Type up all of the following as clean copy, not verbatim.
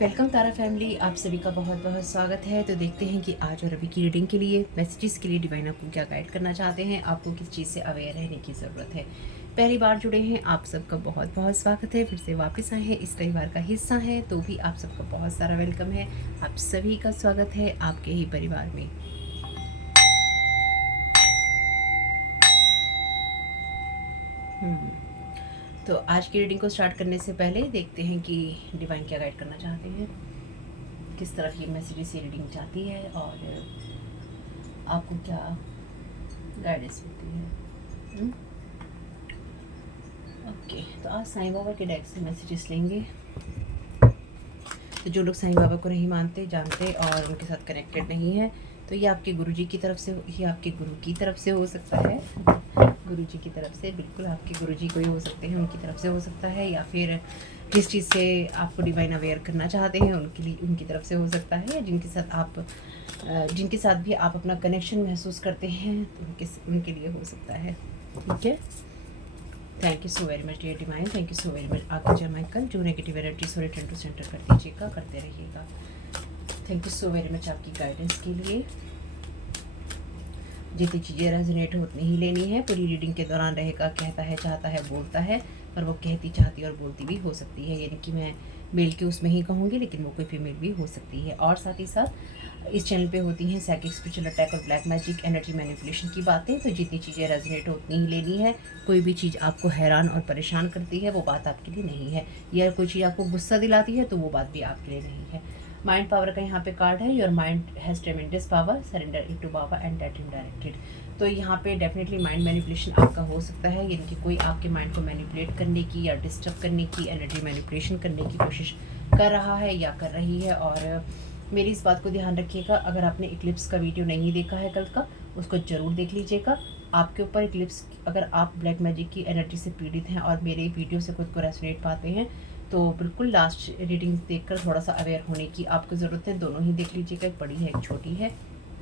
Welcome तारा family, आप सभी का बहुत बहुत स्वागत है। तो देखते हैं कि आज और अभी की रीडिंग के लिए मैसेजेस के लिए डिवाइन आपको क्या गाइड करना चाहते हैं, आपको किस चीज़ से अवेयर रहने की ज़रूरत है। पहली बार जुड़े हैं आप सबका बहुत बहुत स्वागत है। फिर से वापस आए हैं, इस परिवार का हिस्सा है तो भी आप सबका बहुत सारा वेलकम है। आप सभी का स्वागत है आपके ही परिवार में। तो आज की रीडिंग को स्टार्ट करने से पहले देखते हैं कि डिवाइन क्या गाइड करना चाहते हैं, किस तरफ ये मैसेजेस ये रीडिंग चाहती है और आपको क्या गाइडेंस मिलती है। ओके, तो आज साईं बाबा के डेक से मैसेजेस लेंगे। तो जो लोग साईं बाबा को नहीं मानते जानते और उनके साथ कनेक्टेड नहीं है, तो ये आपके गुरुजी की तरफ से, ये आपके गुरु की तरफ से हो सकता है। गुरुजी की तरफ से, बिल्कुल आपके गुरुजी कोई हो सकते हैं, उनकी तरफ से हो सकता है, या फिर जिस चीज़ से आपको डिवाइन अवेयर करना चाहते हैं उनके लिए, उनकी तरफ से हो सकता है, या जिनके साथ भी आप अपना कनेक्शन महसूस करते हैं तो उनके लिए हो सकता है। ठीक है, thank you so very much dear divine, thank you so very much. आगे माइकल, जो नेगेटिव एनर्जीज को रिटर्न टू सेंटर कर दीजिएगा, करते रहिएगा। Thank you so very much आपकी गाइडेंस के लिए। जितनी चीज़ें रेजोनेट हो उतनी ही लेनी है। पूरी रीडिंग के दौरान रहेगा कहता है, चाहता है, बोलता है, पर वो कहती, चाहती और बोलती भी हो सकती है, यानी कि मैं मेल के उसमें ही कहूँगी, लेकिन वो कोई फीमेल भी हो सकती है। और साथ ही साथ इस चैनल पे होती हैं साइकिक, स्पिरिचुअल अटैक और ब्लैक मैजिक, एनर्जी मैनिपुलेशन की बातें। तो जितनी चीज़ें रेजोनेट हो उतनी ही लेनी है। कोई भी चीज़ आपको हैरान और परेशान करती है वो बात आपके लिए नहीं है, या कोई चीज़ आपको गुस्सा दिलाती है तो वो बात भी आपके लिए नहीं है। माइंड पावर का यहाँ पे कार्ड है, your mind has tremendous power, surrender it to Baba and let him directed. तो यहाँ पे डेफिनेटली माइंड मैनिपुलेशन आपका हो सकता है, यानी कि कोई आपके माइंड को मैनिपुलेट करने की या डिस्टर्ब करने की, एनर्जी मैनिपुलेशन करने की कोशिश कर रहा है या कर रही है। और मेरी इस बात को ध्यान रखिएगा, अगर आपने इक्लिप्स का वीडियो नहीं देखा है कल का, उसको ज़रूर देख लीजिएगा। आपके ऊपर इक्लिप्स, अगर आप ब्लैक मैजिक की एनर्जी से पीड़ित हैं और मेरे वीडियो से खुद को रेसोनेट पाते हैं, तो बिल्कुल लास्ट रीडिंग देखकर थोड़ा सा अवेयर होने की आपको ज़रूरत है। दोनों ही देख लीजिएगा, एक बड़ी है एक छोटी है।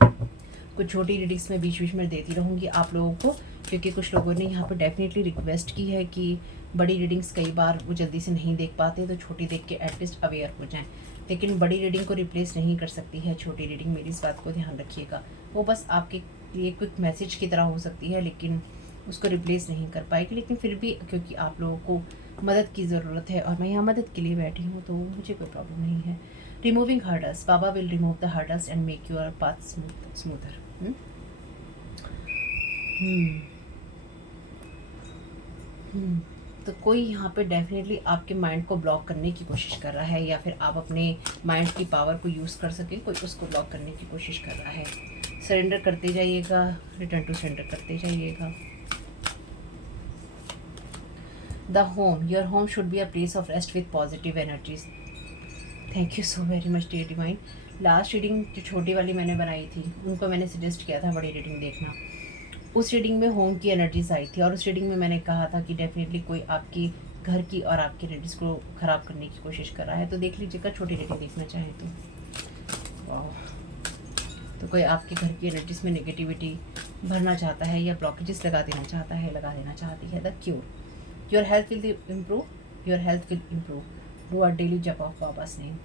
कुछ छोटी रीडिंग्स में बीच बीच में देती रहूँगी आप लोगों को, क्योंकि कुछ लोगों ने यहाँ पर डेफिनेटली रिक्वेस्ट की है कि बड़ी रीडिंग्स कई बार वो जल्दी से नहीं देख पाते, तो छोटी देख के एटलीस्ट अवेयर हो जाएं। लेकिन बड़ी रीडिंग को रिप्लेस नहीं कर सकती है छोटी रीडिंग, मेरी इस बात को ध्यान रखिएगा। वो बस आपके लिए क्विक मैसेज की तरह हो सकती है, लेकिन उसको रिप्लेस नहीं कर पाएगी। लेकिन फिर भी क्योंकि आप लोगों को मदद की ज़रूरत है और मैं यहाँ मदद के लिए बैठी हूँ, तो मुझे कोई प्रॉब्लम नहीं है। Removing hurdles, Baba will remove the hurdles and make your path smoother. तो कोई यहाँ पे डेफिनेटली आपके माइंड को ब्लॉक करने की कोशिश कर रहा है, या फिर आप अपने माइंड की पावर को यूज़ कर सकें, कोई उसको ब्लॉक करने की कोशिश कर रहा है। सरेंडर करते जाइएगा, रिटर्न टू सेंटर करते जाइएगा। The home, your home should be a place of rest with positive energies. Thank you so very much dear divine. Last reading जो छोटी वाली मैंने बनाई थी, उनको मैंने सजेस्ट किया था बड़ी रीडिंग देखना। उस रीडिंग में होम की एनर्जीज आई थी, और उस रीडिंग में मैंने कहा था कि डेफिनेटली कोई आपकी घर की और आपकी एनर्जीज को ख़राब करने की कोशिश कर रहा है। तो देख लीजिएगा, छोटी रीडिंग देखना चाहें तो। वाह, तो कोई आपके घर की एनर्जीज में नेगेटिविटी भरना चाहता है या ब्लॉकेजेस लगा देना चाहता है, लगा देना चाहती है। The cure, your health will improve, your health will improve, do a daily jap of Baba's name.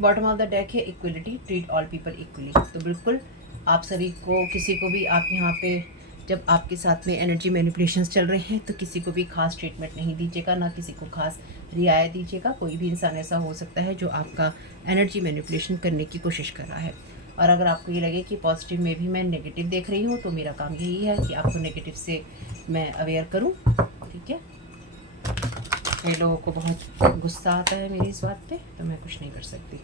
Bottom of the deck है equality, treat all people equally. तो बिल्कुल आप सभी को, किसी को भी आप यहाँ पे, जब आपके साथ में एनर्जी मैनिपुलेशंस चल रहे हैं तो किसी को भी खास ट्रीटमेंट नहीं दीजिएगा, ना किसी को खास रियायत दीजिएगा। कोई भी इंसान ऐसा हो सकता है जो आपका एनर्जी मैनिपुलेशन करने की कोशिश कर रहा है। और अगर आपको ये लगे कि पॉजिटिव में भी मैं नेगेटिव देख रही हूँ, तो मेरा काम यही है कि आपको नेगेटिव से मैं अवेयर करूँ। ठीक है, कई लोगों को बहुत गुस्सा आता है मेरी इस बात पे, तो मैं कुछ नहीं कर सकती।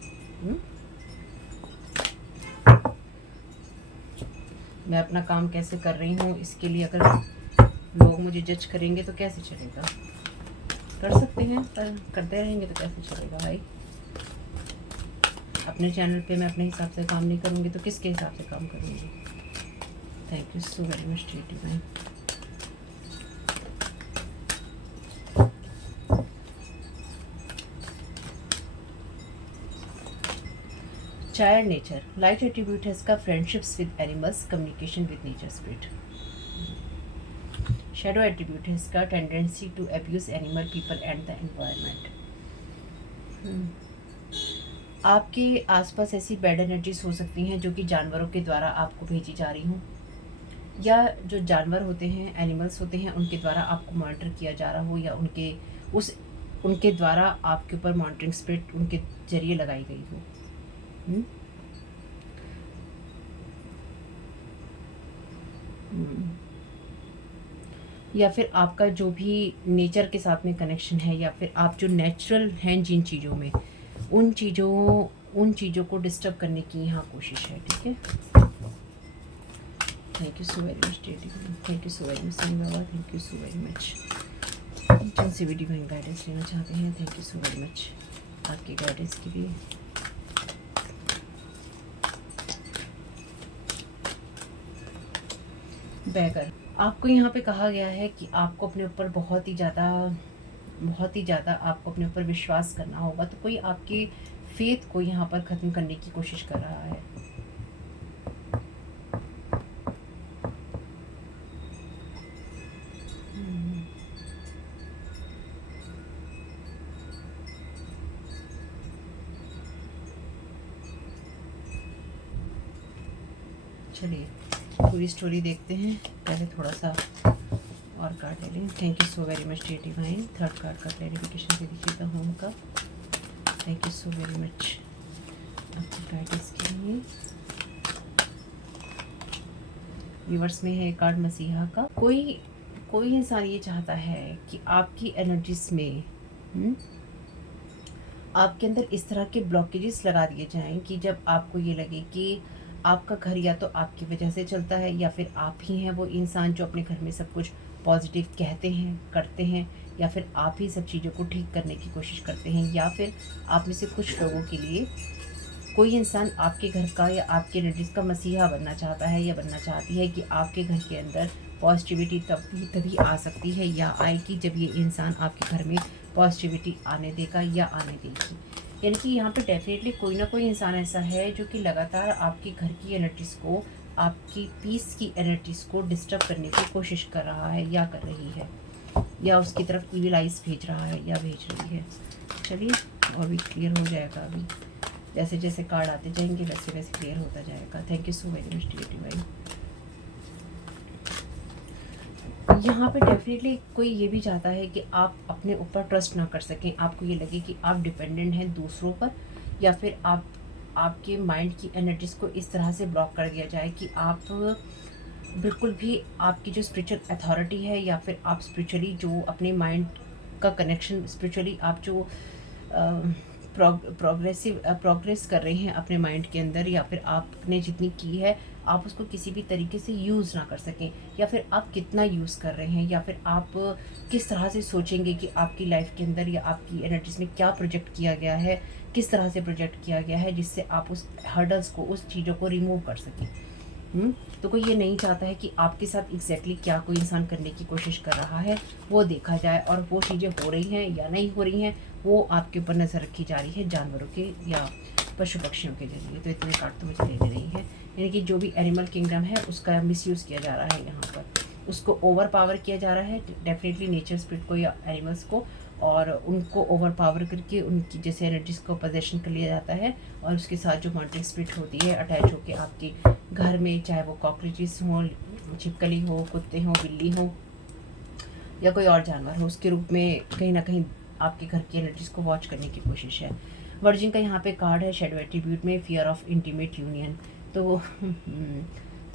मैं अपना काम कैसे कर रही हूँ, इसके लिए अगर लोग मुझे जज करेंगे तो कैसे चलेगा। कर सकते हैं, पर करते रहेंगे तो कैसे चलेगा भाई। अपने चैनल पे मैं अपने हिसाब से काम नहीं करूँगी तो किसके हिसाब से काम करूँगी। Thank you so very much divine. Child nature, light attribute है इसका, friendships with animals, communication with nature spirit. Shadow attribute है इसका, tendency to abuse animal, people and the environment. आपके आसपास ऐसी बैड एनर्जीज हो सकती हैं जो कि जानवरों के द्वारा आपको भेजी जा रही हों, या जो जानवर होते हैं, एनिमल्स होते हैं, उनके द्वारा आपको मॉनिटर किया जा रहा हो, या उनके द्वारा आपके ऊपर मॉनिटरिंग स्पिरिट उनके जरिए लगाई गई हो। हुँ? हुँ। या फिर आपका जो भी नेचर के साथ में कनेक्शन है, या फिर आप जो नेचुरल हैं जिन चीज़ों में, उन चीज़ों को डिस्टर्ब करने की यहाँ कोशिश है, ठीक है? Thank you so very much dear, thank you so very much Sai Baba, thank you so very much. जिनसे भी डिवाइन गाइडेंस लेना चाहते हैं, thank you so very much आपकी गाइडेंस के लिए। बैगर, आपको यहाँ पे कहा गया है कि आपको अपने ऊपर बहुत ही ज़्यादा आपको अपने ऊपर विश्वास करना होगा। तो कोई आपके फेथ को यहाँ पर ख़त्म करने की कोशिश कर रहा है। चलिए पूरी स्टोरी देखते हैं, पहले थोड़ा सा और कार्ड ले लें। Thank you so very much dear divine, third card का क्लैरिफिकेशन दे दीजिएगा होम का। Thank you so very much आपकी गाइडेंस के लिए। व्यूअर्स में है कार्ड मसीहा का। कोई इंसान ये चाहता है कि आपकी एनर्जीज में आपके अंदर इस तरह के ब्लॉकेजेस लगा दिए जाएं कि जब आपको ये लगे कि आपका घर या तो आपकी वजह से चलता है, या फिर आप ही हैं वो इंसान जो अपने घर में सब कुछ पॉजिटिव कहते हैं, करते हैं, या फिर आप ही सब चीज़ों को ठीक करने की कोशिश करते हैं, या फिर आप में से कुछ लोगों के लिए कोई इंसान आपके घर का या आपके एनर्जीज का मसीहा बनना चाहता है या बनना चाहती है कि आपके घर के अंदर पॉजिटिविटी तभी आ सकती है या आएगी जब ये इंसान आपके घर में पॉजिटिविटी आने देगा या आने देगी। यानी कि यहाँ पे डेफिनेटली कोई ना कोई इंसान ऐसा है जो कि लगातार आपके घर की एनर्जीज़ को, आपकी पीस की एनर्जीज़ को डिस्टर्ब करने की कोशिश कर रहा है या कर रही है, या उसकी तरफ ईविल आइज भेज रहा है या भेज रही है। चलिए और भी क्लियर हो जाएगा, अभी जैसे जैसे कार्ड आते जाएंगे वैसे वैसे क्लियर होता जाएगा। Thank you so very much dear divine. यहाँ पे डेफिनेटली कोई ये भी चाहता है कि आप अपने ऊपर ट्रस्ट ना कर सकें, आपको ये लगे कि आप डिपेंडेंट हैं दूसरों पर, या फिर आपके माइंड की एनर्जीज को इस तरह से ब्लॉक कर दिया जाए कि आप बिल्कुल भी आपकी जो स्पिरिचुअल अथॉरिटी है, या फिर आप स्पिरिचुअली जो अपने माइंड का कनेक्शन, स्पिरिचुअली आप जो प्रोग्रेस कर रहे हैं अपने माइंड के अंदर, या फिर आपने जितनी की है आप उसको किसी भी तरीके से यूज़ ना कर सकें, या फिर आप कितना यूज़ कर रहे हैं, या फिर आप किस तरह से सोचेंगे कि आपकी लाइफ के अंदर या आपकी एनर्जीज में क्या प्रोजेक्ट किया गया है, किस तरह से प्रोजेक्ट किया गया है, जिससे आप उस हर्डल्स को, उस चीज़ों को रिमूव कर सकें। तो कोई ये नहीं चाहता है कि आपके साथ एग्जैक्टली क्या कोई इंसान करने की कोशिश कर रहा है वो देखा जाए, और वो चीज़ें हो रही हैं या नहीं हो रही हैं वो आपके ऊपर नज़र रखी जा रही है जानवरों के या पशु पक्षियों के जरिए। तो इतने कार्ड तो मुझे ले रही है, यानी कि जो भी एनिमल किंगडम है उसका मिसयूज़ किया जा रहा है यहाँ पर, उसको ओवर पावर किया जा रहा है डेफिनेटली नेचर स्पिरिट को या एनिमल्स को, और उनको ओवर पावर करके उनकी जैसे एनर्जीज़ को पोजेशन कर लिया जाता है, और उसके साथ जो मॉनिटरिंग स्पिरिट होती है अटैच होकर आपके घर में, चाहे वो कॉकरोचेस हों, छिपकली हो, कुत्ते हों, बिल्ली हो, या कोई और जानवर हो, उसके रूप में कहीं ना कहीं आपके घर की एनर्जीज़ को वॉच करने की कोशिश है। वर्जिन का यहाँ पे कार्ड है शैडो एट्रीब्यूट में, फियर ऑफ इंटीमेट यूनियन। तो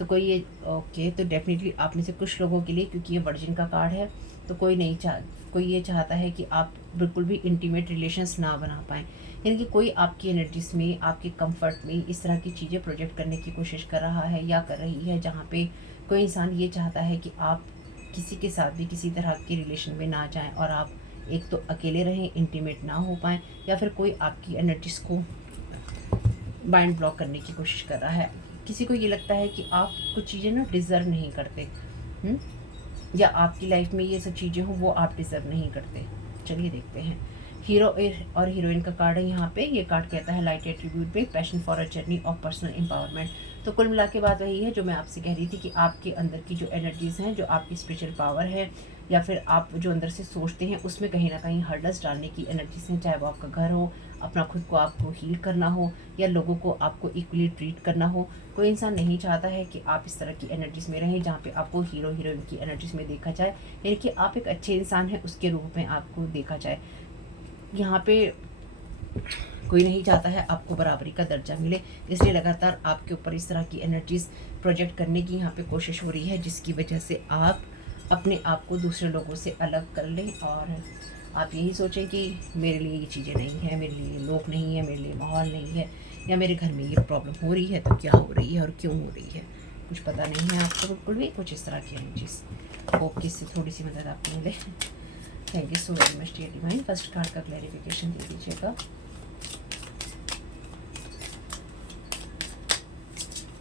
कोई ये ओके, तो डेफिनेटली आप में से कुछ लोगों के लिए, क्योंकि ये वर्जिन का कार्ड है, तो कोई ये चाहता है कि आप बिल्कुल भी इंटीमेट रिलेशंस ना बना पाएँ, यानी कि कोई आपकी एनर्जीज में, आपके कंफर्ट में इस तरह की चीज़ें प्रोजेक्ट करने की कोशिश कर रहा है या कर रही है, जहाँ पे कोई इंसान ये चाहता है कि आप किसी के साथ भी किसी तरह के रिलेशन में ना जाएं, और आप एक तो अकेले रहें, इंटीमेट ना हो पाएँ, या फिर कोई आपकी एनर्जीज को माइंड ब्लॉक करने की कोशिश कर रहा है। किसी को ये लगता है कि आप कुछ चीज़ें ना डिज़र्व नहीं करते, या आपकी लाइफ में ये सब चीज़ें हो वो आप डिज़र्व नहीं करते। चलिए देखते हैं। हीरो और हीरोइन का कार्ड है यहाँ पे। ये कार्ड कहता है लाइट एट्रीब्यूट में, passion for a journey of personal empowerment. तो कुल मिला के बात वही है जो मैं आपसे कह रही थी कि आपके अंदर की जो एनर्जीज़ हैं, जो आपकी स्पिरिचुअल पावर है, या फिर आप जो अंदर से सोचते हैं उसमें कहीं ना कहीं हर्डल्स डालने की एनर्जीज हैं, चाहे वो आपका घर हो, अपना खुद को आपको हील करना हो, या लोगों को आपको इक्वली ट्रीट करना हो। कोई इंसान नहीं चाहता है कि आप इस तरह की एनर्जीज में रहें जहाँ पे आपको हीरो हीरोइन की एनर्जीज में देखा जाए, यानी कि आप एक अच्छे इंसान हैं उसके रूप में आपको देखा जाए। यहाँ पे कोई नहीं चाहता है आपको बराबरी का दर्जा मिले, इसलिए लगातार आपके ऊपर इस तरह की एनर्जीज प्रोजेक्ट करने की यहाँ पे कोशिश हो रही है, जिसकी वजह से आप अपने आप को दूसरे लोगों से अलग कर लें और आप यही सोचें कि मेरे लिए ये चीज़ें नहीं है, मेरे लिए लोग नहीं है, मेरे लिए माहौल नहीं है, या मेरे घर में ये प्रॉब्लम हो रही है तो क्या हो रही है और क्यों हो रही है, कुछ पता नहीं है आपको बिल्कुल भी। कुछ इस तरह की एनर्जीज, होप कि इससे थोड़ी सी मदद आपको मिले। Thank you so very much dear divine. First card का क्लैरिफिकेशन दे दीजिएगा।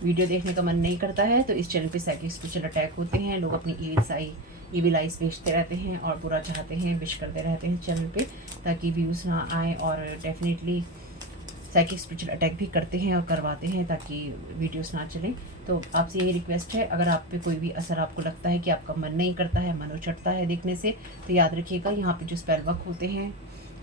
वीडियो देखने का मन नहीं करता है तो इस चैनल पे साइकिक स्पिरिचुअल अटैक होते हैं, लोग अपनी ईविल आइज भेजते रहते हैं और बुरा चाहते हैं, विश करते रहते हैं चैनल पे ताकि व्यूज़ ना आए, और डेफिनेटली साइकिक स्पिरिचुअल अटैक भी करते हैं और करवाते हैं ताकि वीडियोस ना चलें। तो आपसे यही रिक्वेस्ट है, अगर आप पे कोई भी असर आपको लगता है कि आपका मन नहीं करता है, मन उचटता है देखने से, तो याद रखिएगा यहाँ पे जो स्पेल वर्क होते हैं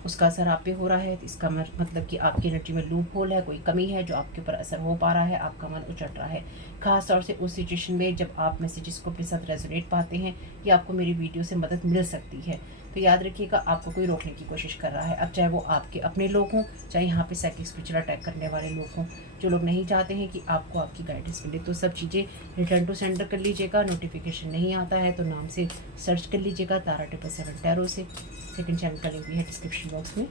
उसका असर आप पे हो रहा है, तो इसका मतलब कि आपकी एनर्जी में लूप होल है, कोई कमी है जो आपके ऊपर असर हो पा रहा है, आपका मन उचट रहा है। खास तौर से उस सिचुएशन में जब आप मैसेजेस को अपने साथ रेजोनेट पाते हैं या आपको मेरी वीडियो से मदद मिल सकती है, तो याद रखिएगा आपको कोई रोकने की कोशिश कर रहा है। अब चाहे वो आपके अपने लोग हों, चाहे यहाँ पे साइकिक स्पिरिचुअल अटैक करने वाले लोग हों, जो लोग नहीं चाहते हैं कि आपको आपकी गाइडेंस मिले, तो सब चीज़ें रिटर्न टू सेंडर कर लीजिएगा। नोटिफिकेशन नहीं आता है तो नाम से सर्च कर लीजिएगा तारा 777 टैरो से। सेकंड चैनल का लिंक भी है डिस्क्रिप्शन बॉक्स में।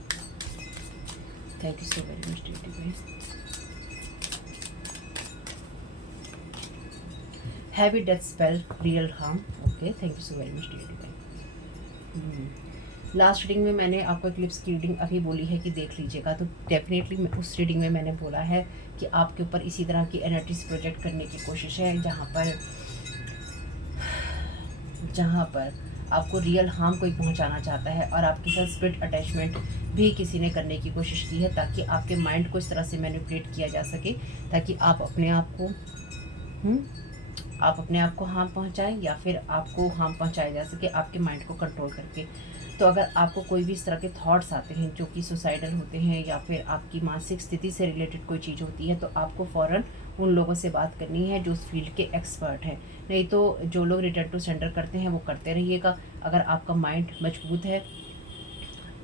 Thank you so very much dear divine. Heavy death spell real harm. Okay, thank you so very much dear divine. Last reading में मैंने आपको इक्लिप्स की रीडिंग अभी बोली है कि देख लीजिएगा, तो डेफिनेटली उस रीडिंग में मैंने बोला है कि आपके ऊपर इसी तरह की एनर्जीज प्रोजेक्ट करने की कोशिश है जहाँ पर आपको रियल हार्म कोई पहुँचाना चाहता है, और आपके साथ स्पिरिट अटैचमेंट भी किसी ने करने की कोशिश की है ताकि आपके माइंड को इस तरह से मैनिपुलेट किया जा सके ताकि आप अपने आप को हार्म पहुंचाएं या फिर आपको हार्म पहुंचाया जा सके आपके माइंड को कंट्रोल करके। तो अगर आपको कोई भी इस तरह के थॉट्स आते हैं जो कि सुसाइडल होते हैं या फिर आपकी मानसिक स्थिति से रिलेटेड कोई चीज़ होती है, तो आपको फ़ौरन उन लोगों से बात करनी है जो उस फील्ड के एक्सपर्ट हैं। नहीं तो जो लोग रिटर्न टू सेंडर करते हैं वो करते रहिएगा। अगर आपका माइंड मजबूत है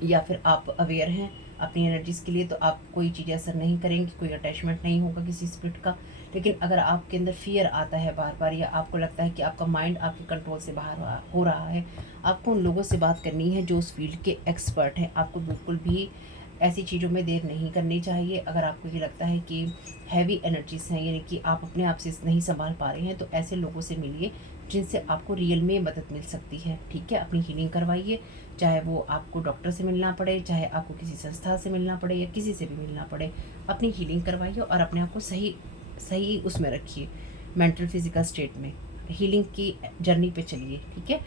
या फिर आप अवेयर हैं अपनी एनर्जीज़ के लिए, तो आप कोई चीज़ें असर नहीं करेंगी, कोई अटैचमेंट नहीं होगा किसी स्पिरिट का। लेकिन अगर आपके अंदर फियर आता है बार बार, या आपको लगता है कि आपका माइंड आपके कंट्रोल से बाहर हो रहा है, आपको उन लोगों से बात करनी है जो उस फील्ड के एक्सपर्ट हैं। आपको बिल्कुल भी ऐसी चीज़ों में देर नहीं करनी चाहिए। अगर आपको ये लगता है कि हैवी एनर्जीज हैं, यानी कि आप अपने आप से नहीं संभाल पा रहे हैं, तो ऐसे लोगों से मिलिए जिनसे आपको रियल में मदद मिल सकती है। ठीक है, अपनी हीलिंग करवाइए, चाहे वो आपको डॉक्टर से मिलना पड़े, चाहे आपको किसी संस्था से मिलना पड़े या किसी से भी मिलना पड़े, अपनी हीलिंग करवाइए और अपने आप को सही उसमें रखिए, मेंटल फिजिकल स्टेट में हीलिंग की जर्नी पे चलिए। ठीक है,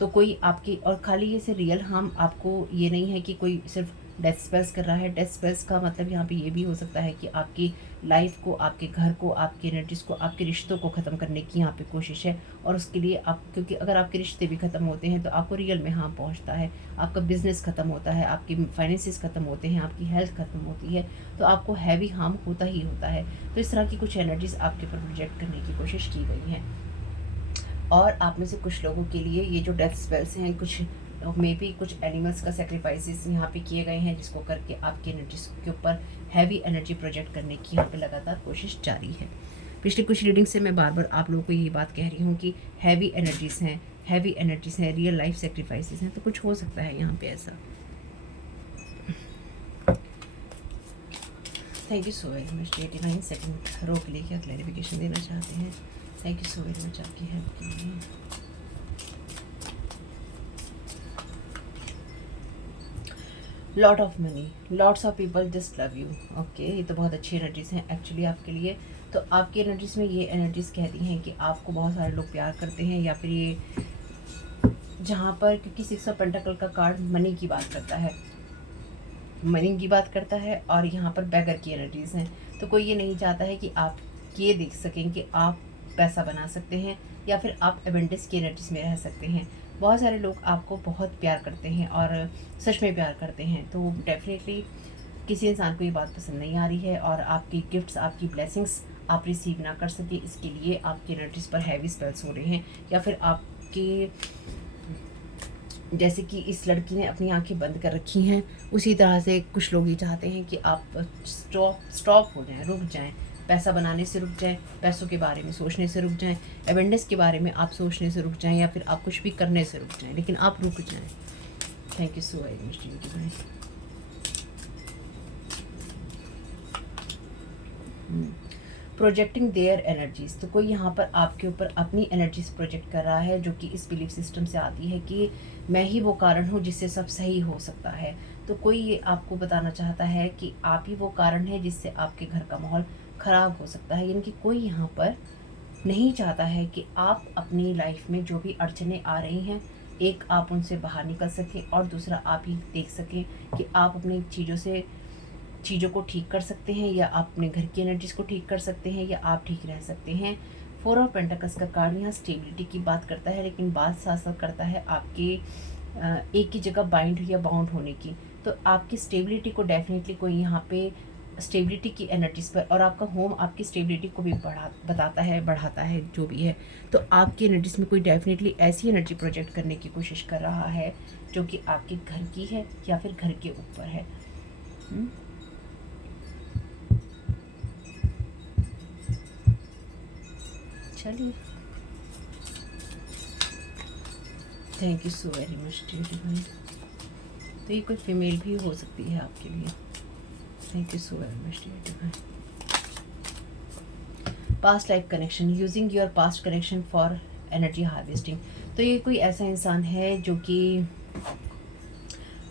तो कोई आपकी और खाली ये से रियल हार्म आपको ये नहीं है कि कोई सिर्फ डेथ स्पेल्स कर रहा है। डेथ स्पेल्स का मतलब यहाँ पे ये भी हो सकता है कि आपकी लाइफ को, आपके घर को, आपकी एनर्जीज को, आपके रिश्तों को ख़त्म करने की यहाँ पे कोशिश है। और उसके लिए आप, क्योंकि अगर आपके रिश्ते भी ख़त्म होते हैं तो आपको रियल में हार्म पहुँचता है, आपका बिजनेस ख़त्म होता है, आपकी फाइनेंसिस ख़त्म होते हैं, आपकी हेल्थ ख़त्म होती है, तो आपको हैवी हार्म होता ही होता है। तो इस तरह की कुछ एनर्जीज आपके ऊपर प्रोजेक्ट करने की कोशिश की गई है। और आप में से कुछ लोगों के लिए ये जो डेथ स्पेल्स हैं, कुछ मे बी कुछ एनिमल्स का सेक्रीफाइसेस यहाँ पे किए गए हैं, जिसको करके आपकी एनर्जीज के ऊपर हैवी एनर्जी प्रोजेक्ट करने की यहाँ पे लगातार कोशिश जारी है। पिछली कुछ रीडिंग से मैं बार बार आप लोगों को यही बात कह रही हूँ कि हैवी एनर्जीज हैं, रियल लाइफ सेक्रीफाइसेस हैं, तो कुछ हो सकता है यहाँ पे ऐसा। Thank you so very much divine. Second row के लिए क्या क्लैरिफिकेशन देना चाहते हैं? Thank you so very much आपकी हेल्प के लिए। Lot of money, lots of people just love you. Okay, ये तो बहुत अच्छी एनर्जीज हैं एक्चुअली आपके लिए। तो आपकी एनर्जीज में ये एनर्जीज कहती हैं कि आपको बहुत सारे लोग प्यार करते हैं, या फिर ये जहाँ पर, क्योंकि 6 ऑफ पेंटाकल का कार्ड मनी की बात करता है, मनी की बात करता है, और यहाँ पर बैगर की एनर्जीज हैं। तो कोई ये नहीं चाहता है कि आप ये देख सकें कि आप पैसा बना सकते हैं या फिर आप एवेंटिस की एनर्जीज में रह सकते हैं। बहुत सारे लोग आपको बहुत प्यार करते हैं और सच में प्यार करते हैं, तो डेफिनेटली किसी इंसान को ये बात पसंद नहीं आ रही है और आपकी गिफ्ट्स, आपकी ब्लेसिंग्स आप रिसीव ना कर सके, इसके लिए आपकी एनर्जीज पर हैवी स्पेल्स हो रहे हैं, या फिर आपके जैसे कि इस लड़की ने अपनी आंखें बंद कर रखी हैं, उसी तरह से कुछ लोग ये चाहते हैं कि आप स्टॉप हो जाएं, रुक जाएं, पैसा बनाने से रुक जाएं, पैसों के बारे में सोचने से रुक जाएं, एबेंडेंस के बारे में आप सोचने से रुक जाएं, या फिर आप कुछ भी करने से रुक जाएं, लेकिन आप रुक जाएं। Thank you so very much. Projecting their energies, तो कोई यहाँ पर आपके ऊपर अपनी एनर्जीज प्रोजेक्ट कर रहा है, जो कि इस बिलीफ सिस्टम से आती है कि मैं ही वो कारण हूँ जिससे सब सही हो सकता है। तो कोई ये आपको बताना चाहता है कि आप ही वो कारण है जिससे आपके घर का माहौल ख़राब हो सकता है, यानी कि कोई यहाँ पर नहीं चाहता है कि आप अपनी लाइफ में जो भी अड़चने आ रही हैं, एक आप उनसे बाहर निकल सकें और दूसरा आप ही देख सकें कि आप अपनी चीज़ों को ठीक कर सकते हैं, या आप अपने घर की एनर्जीज को ठीक कर सकते हैं, या आप ठीक रह सकते हैं। 4 ऑफ पेंटिकल्स का कार्ड यहाँ स्टेबिलिटी की बात करता है, लेकिन बात साथ साथ करता है आपके एक ही जगह बाइंड या बाउंड होने की। तो आपकी स्टेबिलिटी को डेफिनेटली कोई यहाँ पे स्टेबिलिटी की एनर्जीज पर, और आपका होम आपकी स्टेबिलिटी को भी बताता है, बढ़ाता है, जो भी है। तो आपकी एनर्जीज में कोई डेफिनेटली ऐसी एनर्जी प्रोजेक्ट करने की कोशिश कर रहा है जो कि आपके घर की है या फिर घर के ऊपर है। चलिए, thank you so very much dear divine. तो ये कोई फीमेल भी हो सकती है आपके लिए। Thank you so very much dear divine. Past life connection, using your past connection for energy harvesting. तो ये कोई ऐसा इंसान है जो कि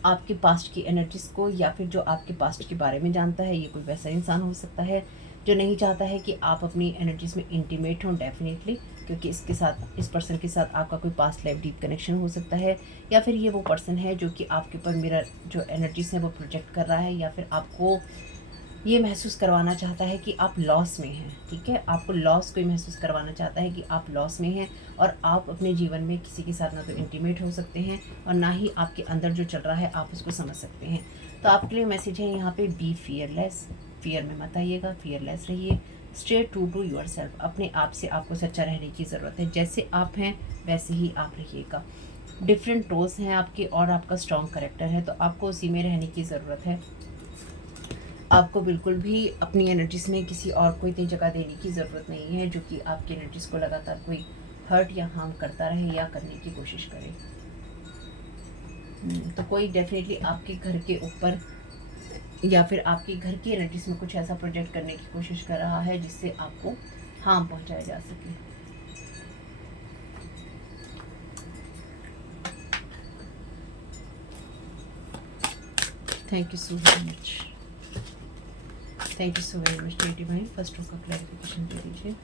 आपके पास्ट की एनर्जीज को, या फिर जो आपके पास्ट के बारे में जानता है, ये कोई वैसा इंसान हो सकता है जो नहीं चाहता है कि आप अपनी एनर्जीज में इंटीमेट हों डेफिनेटली, क्योंकि इस पर्सन के साथ आपका कोई पास्ट लाइफ डीप कनेक्शन हो सकता है, या फिर ये वो पर्सन है जो कि आपके ऊपर मिरर जो एनर्जीज है वो प्रोजेक्ट कर रहा है, या फिर आपको ये महसूस करवाना चाहता है कि आप लॉस में हैं। ठीक है, आपको लॉस कोई महसूस करवाना चाहता है कि आप लॉस में हैं, और आप अपने जीवन में किसी के साथ ना तो इंटीमेट हो सकते हैं और ना ही आपके अंदर जो चल रहा है आप उसको समझ सकते हैं। तो आपके लिए मैसेज है यहाँ पे, बी फियरलेस, फियर में मत आइएगा, फियरलेस रहिए, stay true to your self. अपने आप से आपको सच्चा रहने की ज़रूरत है, जैसे आप हैं वैसे ही आप रहिएगा। डिफरेंट रोल्स हैं आपके और आपका स्ट्रॉन्ग करेक्टर है, तो आपको उसी में रहने की ज़रूरत है। आपको बिल्कुल भी अपनी एनर्जीज में किसी और को इतनी जगह देने की ज़रूरत नहीं है जो कि आपकी एनर्जीज को लगातार कोई हर्ट या हार्म करता रहे या करने की कोशिश करे। तो कोई डेफिनेटली आपके घर के ऊपर या फिर आपके घर की एनर्जीज में कुछ ऐसा प्रोजेक्ट करने की कोशिश कर रहा है जिससे आपको हार्म पहुंचाया जा सके। Thank you so very much, thank you so very much divine. First row का क्लैरिफिकेशन दे दीजिए।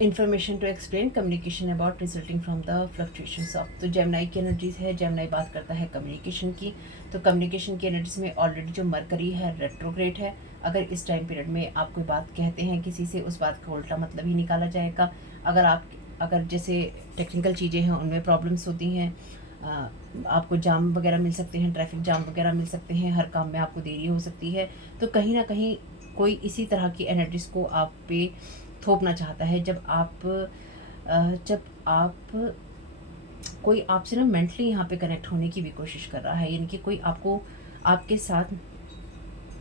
Information to explain communication about resulting from the fluctuations of. तो जेमिनाई की एनर्जीज है, जेमिनाई बात करता है कम्युनिकेशन की। तो कम्युनिकेशन की एनर्जीज में ऑलरेडी जो मरकरी है रेट्रोग्रेड है। अगर इस टाइम पीरियड में आप कोई बात कहते हैं किसी से, उस बात का उल्टा मतलब ही निकाला जाएगा। अगर जैसे टेक्निकल चीज़ें हैं उनमें प्रॉब्लम्स होती हैं, आपको जाम वगैरह मिल सकते हैं, ट्रैफिक जाम वगैरह मिल सकते हैं, हर काम में आपको देरी हो सकती है। तो कहीं ना कहीं कोई इसी तरह की एनर्जीज़ को आप पे थोपना चाहता है। जब आप कोई आपसे ना मेंटली यहाँ पे कनेक्ट होने की भी कोशिश कर रहा है, यानी कि कोई आपको आपके साथ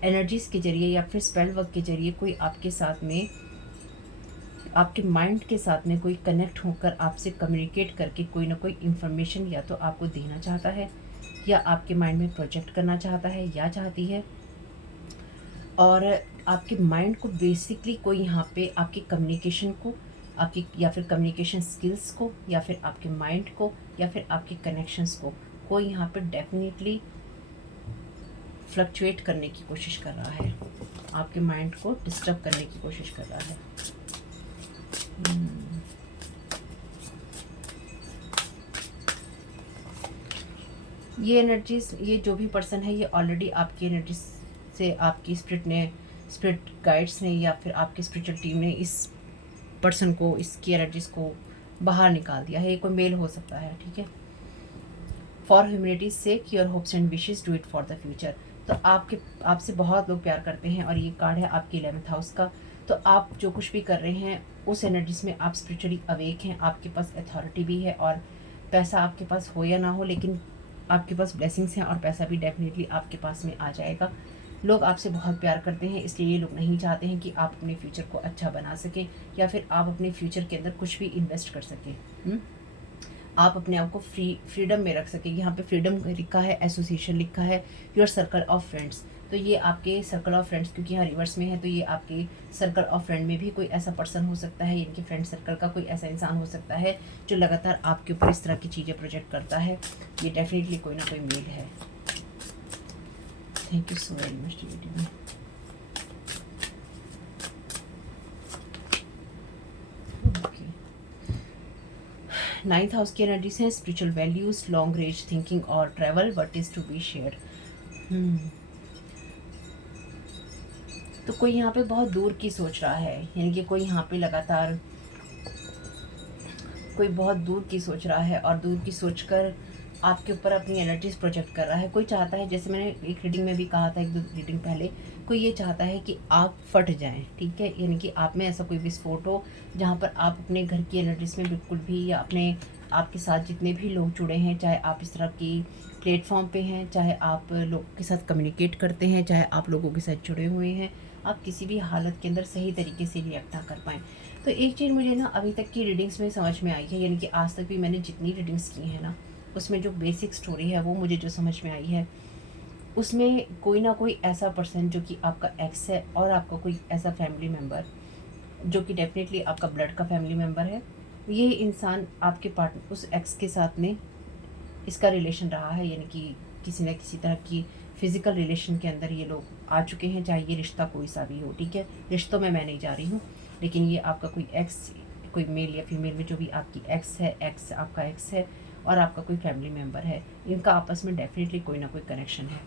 एनर्जीज़ के जरिए या फिर स्पेल वर्क के जरिए कोई आपके साथ में, आपके माइंड के साथ में कोई कनेक्ट होकर आपसे कम्युनिकेट करके कोई ना कोई इन्फॉर्मेशन या तो आपको देना चाहता है, या आपके माइंड में प्रोजेक्ट करना चाहता है या चाहती है। और आपके माइंड को बेसिकली कोई यहाँ पे आपकी कम्युनिकेशन को, आपकी या फिर कम्युनिकेशन स्किल्स को, या फिर आपके माइंड को, या फिर आपके कनेक्शंस को कोई यहाँ पे डेफिनेटली फ्लक्चुएट करने की कोशिश कर रहा है, आपके माइंड को डिस्टर्ब करने की कोशिश कर रहा है। ये एनर्जीज, ये जो भी पर्सन है ये ऑलरेडी आपकी एनर्जीज से आपकी स्पिरिट गाइड्स ने या फिर आपकी स्पिरिचुअल टीम ने इस पर्सन को, इसकी एनर्जीज को बाहर निकाल दिया है। ये कोई मेल हो सकता है, ठीक है। For humanities sake your hopes and wishes do it for the future. तो आपसे बहुत लोग प्यार करते हैं और ये कार्ड है आपके 11th हाउस का। तो आप जो कुछ भी कर रहे हैं उस एनर्जीज में आप स्पिरिचुअली अवेक हैं, आपके पास अथॉरिटी भी है और पैसा आपके पास हो या ना हो, लेकिन आपके पास ब्लेसिंग्स हैं और पैसा भी डेफिनेटली आपके पास में आ जाएगा। लोग आपसे बहुत प्यार करते हैं, इसलिए ये लोग नहीं चाहते हैं कि आप अपने फ्यूचर को अच्छा बना सकें या फिर आप अपने फ्यूचर के अंदर कुछ भी इन्वेस्ट कर सकें। आप अपने आप को फ्रीडम में रख सकें। यहाँ पे फ्रीडम लिखा है, एसोसिएशन लिखा है, योर सर्कल ऑफ फ्रेंड्स। तो ये आपके सर्कल ऑफ फ्रेंड्स, क्योंकि यहाँ रिवर्स में है तो ये आपके सर्कल ऑफ फ्रेंड में भी कोई ऐसा पर्सन हो सकता है, इनके फ्रेंड सर्कल का कोई ऐसा इंसान हो सकता है जो लगातार आपके ऊपर इस तरह की चीज़ें प्रोजेक्ट करता है। ये डेफिनेटली कोई ना कोई मेल है। Thank you so very much डिविटी। 9th हाउस की एनर्जीज हैं spiritual values, long range thinking और travel, what is to be share. तो कोई यहाँ पे बहुत दूर की सोच रहा है, यानी कि कोई यहाँ पे लगातार कोई बहुत दूर की सोच रहा है और दूर की सोचकर आपके ऊपर अपनी एनर्जीज प्रोजेक्ट कर रहा है। कोई चाहता है, जैसे मैंने एक रीडिंग में भी कहा था, एक दो रीडिंग पहले, कोई ये चाहता है कि आप फट जाएं, ठीक है, यानी कि आप में ऐसा कोई विस्फोट हो जहाँ पर आप अपने घर की एनर्जीज में बिल्कुल भी, या अपने आपके साथ जितने भी लोग जुड़े हैं, चाहे आप इस तरह की प्लेटफॉर्म पे हैं, चाहे आप लोगों के साथ कम्युनिकेट करते हैं, चाहे आप लोगों के साथ जुड़े हुए हैं, आप किसी भी हालत के अंदर सही तरीके से रिएक्ट ना कर पाएँ। तो एक चीज़ मुझे ना अभी तक की रीडिंग्स में समझ में आई है, यानी कि आज तक भी मैंने जितनी रीडिंग्स की हैं ना, उसमें जो बेसिक स्टोरी है वो मुझे जो समझ में आई है, उसमें कोई ना कोई ऐसा पर्सन जो कि आपका एक्स है और आपका कोई ऐसा फैमिली मेम्बर जो कि डेफिनेटली आपका ब्लड का फैमिली मेम्बर है, ये इंसान आपके पार्टनर उस एक्स के साथ में इसका रिलेशन रहा है, यानी कि किसी न किसी तरह की फिजिकल रिलेशन के अंदर ये लोग आ चुके हैं, चाहे ये रिश्ता कोई सा भी हो, ठीक है। रिश्तों में मैं नहीं जा रही हूँ, लेकिन ये आपका कोई एक्स, कोई मेल या फीमेल में जो भी आपकी एक्स है, एक्स आपका एक्स है और आपका कोई फैमिली मेम्बर है, इनका आपस में डेफिनेटली कोई ना कोई कनेक्शन है।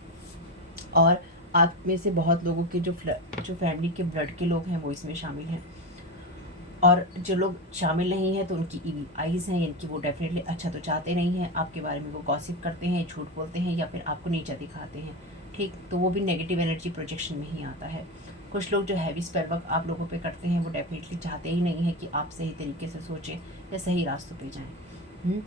और आप में से बहुत लोगों के जो फैमिली के ब्लड के लोग हैं वो इसमें शामिल हैं, और जो लोग शामिल नहीं हैं तो उनकी ईवी आइज़ हैं, यानी कि वो डेफिनेटली अच्छा तो चाहते नहीं हैं, आपके बारे में वो गॉसिप करते हैं, झूठ बोलते हैं या फिर आपको नीचा दिखाते हैं, ठीक। तो वो भी नेगेटिव एनर्जी प्रोजेक्शन में ही आता है। कुछ लोग जो हैवी स्पेल वर्क आप लोगों पे करते हैं वो डेफिनेटली चाहते ही नहीं है कि आप सही तरीके से सोचें या सही रास्तों पे जाएं।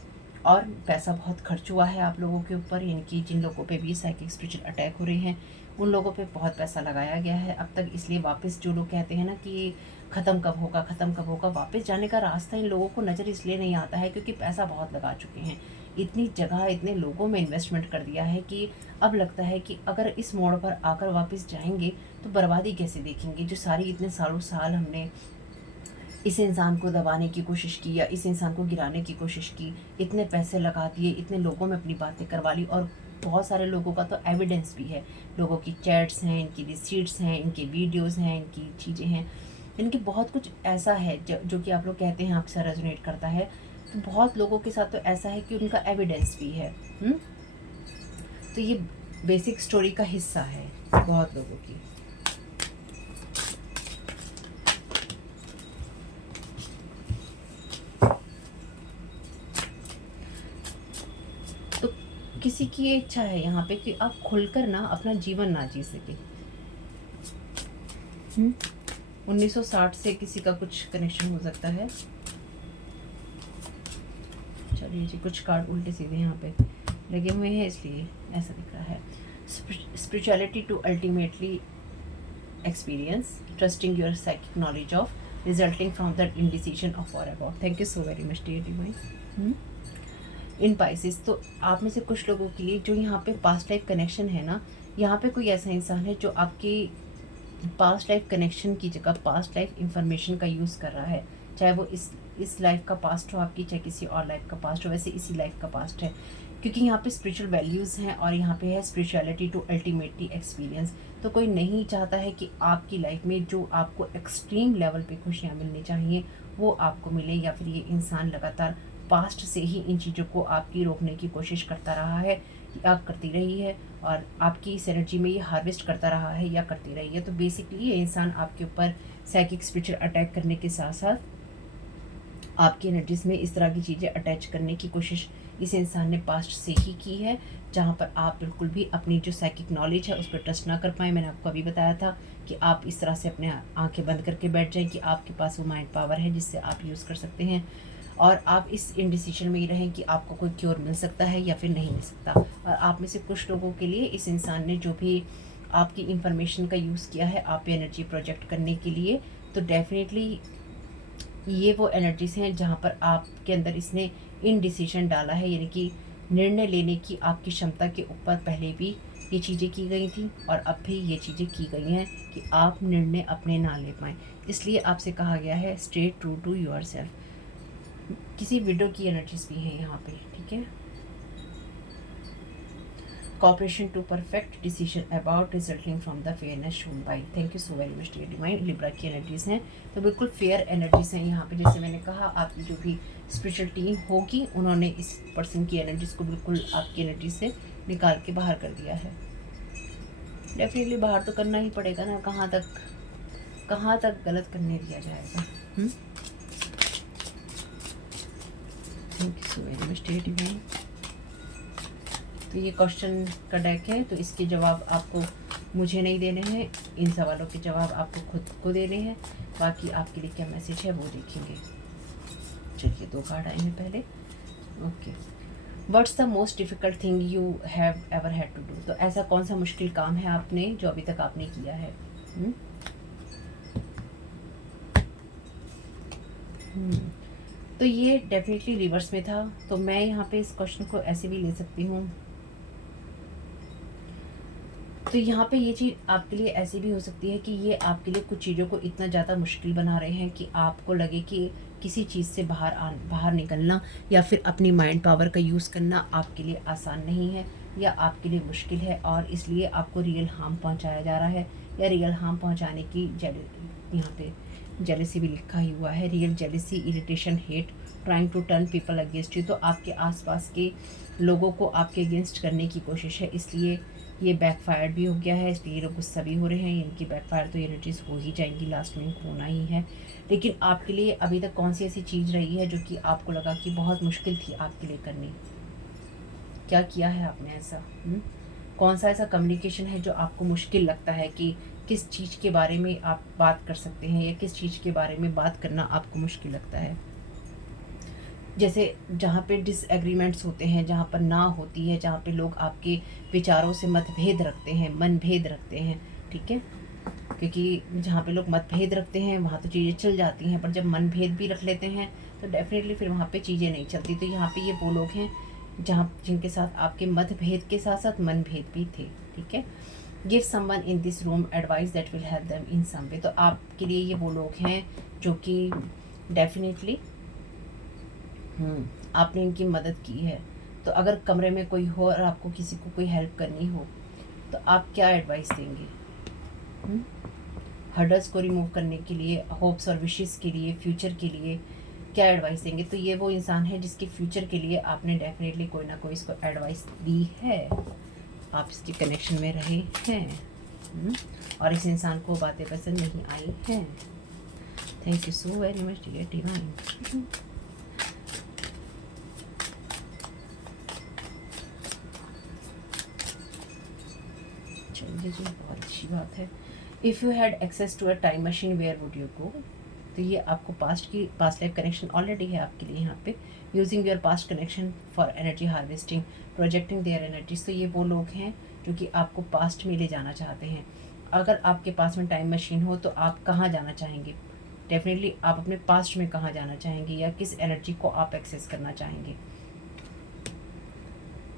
और पैसा बहुत खर्च हुआ है आप लोगों के ऊपर, यानी कि जिन लोगों पे भी साइकिक स्पिरिचुअल अटैक हो रहे हैं उन लोगों पे बहुत पैसा लगाया गया है अब तक। इसलिए वापस जो लोग कहते हैं ना कि ख़त्म कब होगा, ख़त्म कब होगा, वापस जाने का रास्ता इन लोगों को नज़र इसलिए नहीं आता है क्योंकि पैसा बहुत लगा चुके हैं, इतनी जगह इतने लोगों में इन्वेस्टमेंट कर दिया है कि अब लगता है कि अगर इस मोड़ पर आकर वापस जाएंगे तो बर्बादी कैसे देखेंगे। जो सारी इतने सालों साल हमने इस इंसान को दबाने की कोशिश की या इस इंसान को गिराने की कोशिश की, इतने पैसे लगा दिए, इतने लोगों में अपनी बातें करवा ली, और बहुत सारे लोगों का तो एविडेंस भी है, लोगों की चैट्स हैं, इनकी रिसीट्स हैं, इनके वीडियोस हैं, इनकी चीज़ें हैं, इनकी बहुत कुछ ऐसा है जो कि आप लोग कहते हैं अक्सर रेजोनेट करता है। तो बहुत लोगों के साथ तो ऐसा है कि उनका एविडेंस भी है। तो ये बेसिक स्टोरी का हिस्सा है बहुत लोगों की। तो किसी की ये इच्छा है यहाँ पे कि आप खुलकर ना अपना जीवन ना जी सके। 1960 से किसी का कुछ कनेक्शन हो सकता है। चलिए जी, कुछ कार्ड उल्टे सीधे यहाँ पे लगे हुए हैं इसलिए ऐसा दिख रहा है। Spirituality to ultimately experience, trusting your psychic knowledge of, resulting from the indecision of for about. Thank you so very much dear divine. In pieces, तो आप में से कुछ लोगों के लिए जो यहाँ पे पास्ट लाइफ कनेक्शन है ना, यहाँ पे कोई ऐसा इंसान है जो आपकी पास्ट लाइफ कनेक्शन की जगह पास्ट लाइफ इंफॉर्मेशन का यूज़ कर रहा है, चाहे वो इस लाइफ का पास्ट हो आपकी, चाहे किसी और लाइफ का पास्ट हो। वैसे इसी लाइफ का पास्ट है क्योंकि यहाँ पे स्पिरिचुअल वैल्यूज़ हैं और यहाँ पे है स्पिरिचुअलिटी टू अल्टीमेटली एक्सपीरियंस। तो कोई नहीं चाहता है कि आपकी लाइफ में जो आपको एक्सट्रीम लेवल पे खुशियाँ मिलनी चाहिए वो आपको मिले, या फिर ये इंसान लगातार पास्ट से ही इन चीज़ों को आपकी रोकने की कोशिश करता रहा है, या करती रही है और आपकी इस एनर्जी में ये हार्वेस्ट करता रहा है या करती रही है। तो बेसिकली ये इंसान आपके ऊपर साइकिक स्पिरिचुअल अटैक करने के साथ साथ आपकी एनर्जीज में इस तरह की चीज़ें अटैच करने की कोशिश इस इंसान ने पास्ट से ही की है, जहाँ पर आप बिल्कुल भी अपनी जो साइकिक नॉलेज है उस पर ट्रस्ट ना कर पाए। मैंने आपको अभी बताया था कि आप इस तरह से अपने आंखें बंद करके बैठ जाएं कि आपके पास वो माइंड पावर है जिससे आप यूज़ कर सकते हैं, और आप इस इंडिसीजन में ही रहें कि आपको कोई क्योर मिल सकता है या फिर नहीं मिल सकता। और आप में से कुछ लोगों के लिए इस इंसान ने जो भी आपकी इंफॉर्मेशन का यूज़ किया है आप पे एनर्जी प्रोजेक्ट करने के लिए, तो डेफिनेटली ये वो एनर्जीज हैं जहाँ पर आपके अंदर इसने इनडिसीजन डाला है, यानी कि निर्णय लेने की आपकी क्षमता के ऊपर पहले भी ये चीज़ें की गई थी और अब भी ये चीज़ें की गई हैं कि आप निर्णय अपने ना ले पाएँ। इसलिए आपसे कहा गया है स्टे ट्रू टू योरसेल्फ। किसी विडो की एनर्जीज भी हैं यहाँ पे, ठीक है। cooperation to perfect decision about resulting from the fairness shown by, thank you so very much dear divine. Libra की एनर्जीज हैं तो बिल्कुल फेयर एनर्जीज हैं यहाँ पे। जैसे मैंने कहा आपकी जो भी स्पिरिचुअल टीम होगी उन्होंने इस पर्सन की एनर्जीज को बिल्कुल आपकी एनर्जी से निकाल के बाहर कर दिया है। डेफिनेटली बाहर तो करना ही पड़ेगा ना, कहाँ तक गलत करने दिया जाएगा। Thank you so very much dear divine. तो ये क्वेश्चन का डेक है, तो इसके जवाब आपको मुझे नहीं देने हैं, इन सवालों के जवाब आपको खुद को देने हैं। बाकी आपके लिए क्या मैसेज है वो देखेंगे। चलिए 2 कार्ड आए हैं पहले। Okay, what's the most difficult thing you have ever had to do. तो ऐसा कौन सा मुश्किल काम है आपने जो अभी तक आपने किया है। तो ये डेफिनेटली रिवर्स में था, तो मैं यहाँ पे इस क्वेश्चन को ऐसे भी ले सकती हूँ। तो यहाँ पे ये चीज़ आपके लिए ऐसी भी हो सकती है कि ये आपके लिए कुछ चीज़ों को इतना ज़्यादा मुश्किल बना रहे हैं कि आपको लगे कि किसी चीज़ से बाहर निकलना या फिर अपनी माइंड पावर का यूज़ करना आपके लिए आसान नहीं है या आपके लिए मुश्किल है, और इसलिए आपको रियल हार्म पहुँचाया जा रहा है या रियल हार्म पहुँचाने की यहाँ पे जेलसी भी लिखा ही हुआ है। Real jealousy, irritation, hate, trying to turn people against you. तो आपके आसपास के लोगों को आपके अगेंस्ट करने की कोशिश है, इसलिए ये बैकफायर भी हो गया है, इसलिए ये लोग गुस्सा भी हो रहे हैं। यानी कि बैकफायर तो एनर्जीज हो ही जाएंगी, लास्ट में होना ही है। लेकिन आपके लिए अभी तक कौन सी ऐसी चीज़ रही है जो कि आपको लगा कि बहुत मुश्किल थी आपके लिए करनी? क्या किया है आपने ऐसा? कौन सा ऐसा कम्युनिकेशन है जो आपको मुश्किल लगता है कि किस चीज़ के बारे में आप बात कर सकते हैं या किस चीज़ के बारे में बात करना आपको मुश्किल लगता है? जैसे जहाँ पे डिसएग्रीमेंट्स होते हैं, जहाँ पर ना होती है, जहाँ पे लोग आपके विचारों से मतभेद रखते हैं, मनभेद रखते हैं, ठीक है। क्योंकि जहाँ पे लोग मतभेद रखते हैं वहाँ तो चीज़ें चल जाती हैं, पर जब मनभेद भी रख लेते हैं तो डेफिनेटली फिर वहाँ पे चीज़ें नहीं चलती। तो यहाँ पे ये वो लोग हैं जहाँ जिनके साथ आपके मतभेद के साथ साथ मनभेद भी थे, ठीक है। Give someone in this room advice that will help them in some way. तो आपके लिए ये वो लोग हैं जो कि डेफिनेटली आपने इनकी मदद की है। तो अगर कमरे में कोई हो और आपको किसी को कोई हेल्प करनी हो तो आप क्या एडवाइस देंगे? हर्डल्स को रिमूव करने के लिए, होप्स और विशेस के लिए, फ्यूचर के लिए क्या एडवाइस देंगे? तो ये वो इंसान है जिसके फ्यूचर के लिए आपने डेफिनेटली कोई ना कोई इसको एडवाइस दी है, आप इसके कनेक्शन में रहे हैं और इस इंसान को बातें पसंद नहीं आई हैं। Thank you so very much dear divine. चलिए, बहुत अच्छी बात है। If you had access to a time machine where would you go. तो ये आपको पास्ट लाइफ कनेक्शन ऑलरेडी है आपके लिए यहाँ पे। Using your past connection for energy harvesting, projecting their energies. तो ये वो लोग हैं जो कि आपको पास्ट में ले जाना चाहते हैं। अगर आपके पास में टाइम मशीन हो तो आप कहाँ जाना चाहेंगे? डेफिनेटली आप अपने पास्ट में कहाँ जाना चाहेंगे या किस एनर्जी को आप एक्सेस करना चाहेंगे?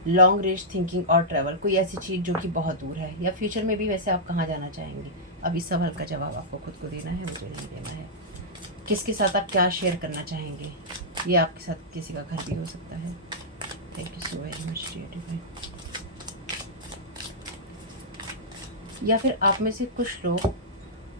लॉन्ग रेंज थिंकिंग और ट्रैवल, कोई ऐसी चीज़ जो कि बहुत दूर है, या फ्यूचर में भी वैसे आप कहाँ जाना चाहेंगे? अब इस सवाल का जवाब आपको खुद को देना है, मुझे नहीं देना है। किसके साथ आप क्या शेयर करना चाहेंगे? ये आपके साथ किसी का घर भी हो सकता है। Thank you so very much dear divine. या फिर आप में से कुछ लोग,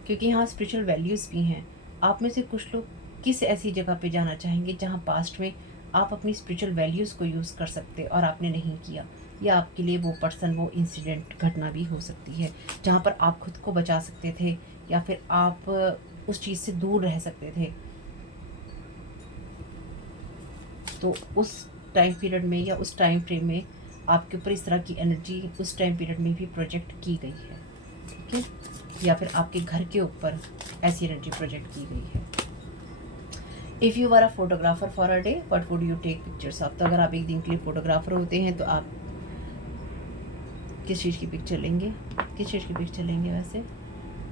क्योंकि यहाँ स्पिरिचुअल वैल्यूज़ भी हैं, आप में से कुछ लोग किस ऐसी जगह पे जाना चाहेंगे जहाँ पास्ट में आप अपनी स्पिरिचुअल वैल्यूज़ को यूज़ कर सकते और आपने नहीं किया? या आपके लिए वो पर्सन, वो इंसिडेंट, घटना भी हो सकती है जहाँ पर आप खुद को बचा सकते थे या फिर आप उस चीज़ से दूर रह सकते थे। तो उस टाइम पीरियड में या उस टाइम फ्रेम में आपके ऊपर इस तरह की एनर्जी उस टाइम पीरियड में भी प्रोजेक्ट की गई है, ठीक है, या फिर आपके घर के ऊपर ऐसी एनर्जी प्रोजेक्ट की गई है। If you are a photographer for a day what would you take pictures of? तो अगर आप एक दिन के लिए फोटोग्राफर होते हैं तो आप किस चीज़ की पिक्चर लेंगे, किस चीज़ की पिक्चर लेंगे? वैसे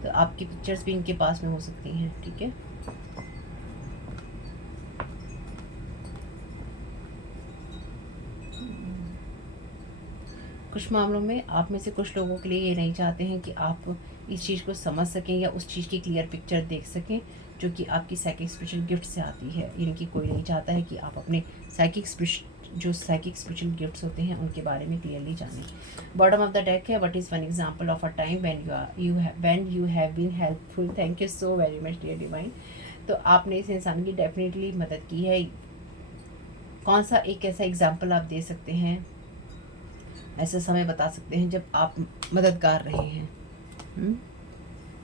तो आपकी पिक्चर्स भी इनके पास में हो सकती हैं, ठीक है। कुछ मामलों में आप में से कुछ लोगों के लिए ये नहीं चाहते हैं कि आप इस चीज़ को समझ सकें या उस चीज़ की क्लियर पिक्चर देख सकें जो कि आपकी साइकिक स्पिरिचुअल गिफ्ट से आती है। यानी कि कोई नहीं चाहता है कि आप अपने साइकिक स्पिरिचुअल गिफ्ट्स होते हैं उनके बारे में क्लियरली जानें। बॉटम ऑफ द डेक है, what is one example of a time when you have been helpful? Thank you so very much dear divine. तो आपने इस इंसान की डेफिनेटली मदद की है। कौन सा एक ऐसा एग्जाम्पल आप दे सकते हैं, ऐसा समय बता सकते हैं जब आप मददगार रहे हैं?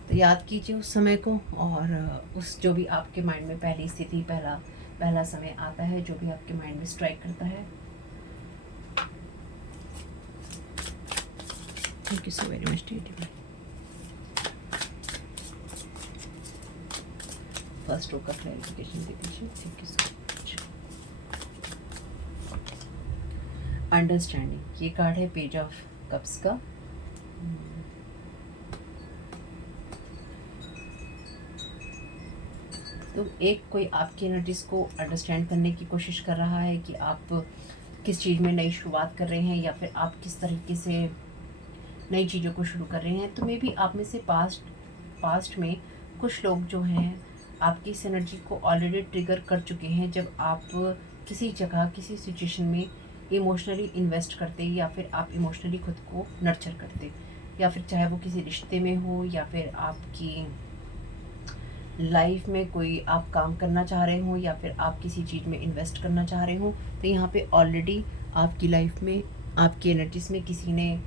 तो याद कीजिए उस समय को, और उस जो भी आपके माइंड में पहली स्थिति, पहला समय आता है जो भी आपके माइंड में स्ट्राइक करता है। Thank you so very much dear divine. First row का क्लैरिफिकेशन दे दीजिए। Thank you so much. Understanding, ये कार्ड है पेज ऑफ कप्स का। तो एक कोई आपकी एनर्जीज को अंडरस्टैंड करने की कोशिश कर रहा है कि आप किस चीज़ में नई शुरुआत कर रहे हैं या फिर आप किस तरीके से नई चीज़ों को शुरू कर रहे हैं। तो मे बी आप में से पास्ट में कुछ लोग जो हैं आपकी इस एनर्जी को ऑलरेडी ट्रिगर कर चुके हैं जब आप किसी जगह, किसी सिचुएशन में इमोशनली इन्वेस्ट करते या फिर आप इमोशनली खुद को नर्चर करते, या फिर चाहे वो किसी रिश्ते में हो या फिर आपकी लाइफ में कोई आप काम करना चाह रहे हो या फिर आप किसी चीज़ में इन्वेस्ट करना चाह रहे हो। तो यहाँ पे ऑलरेडी आपकी लाइफ में, आपकी एनर्जीज में किसी ने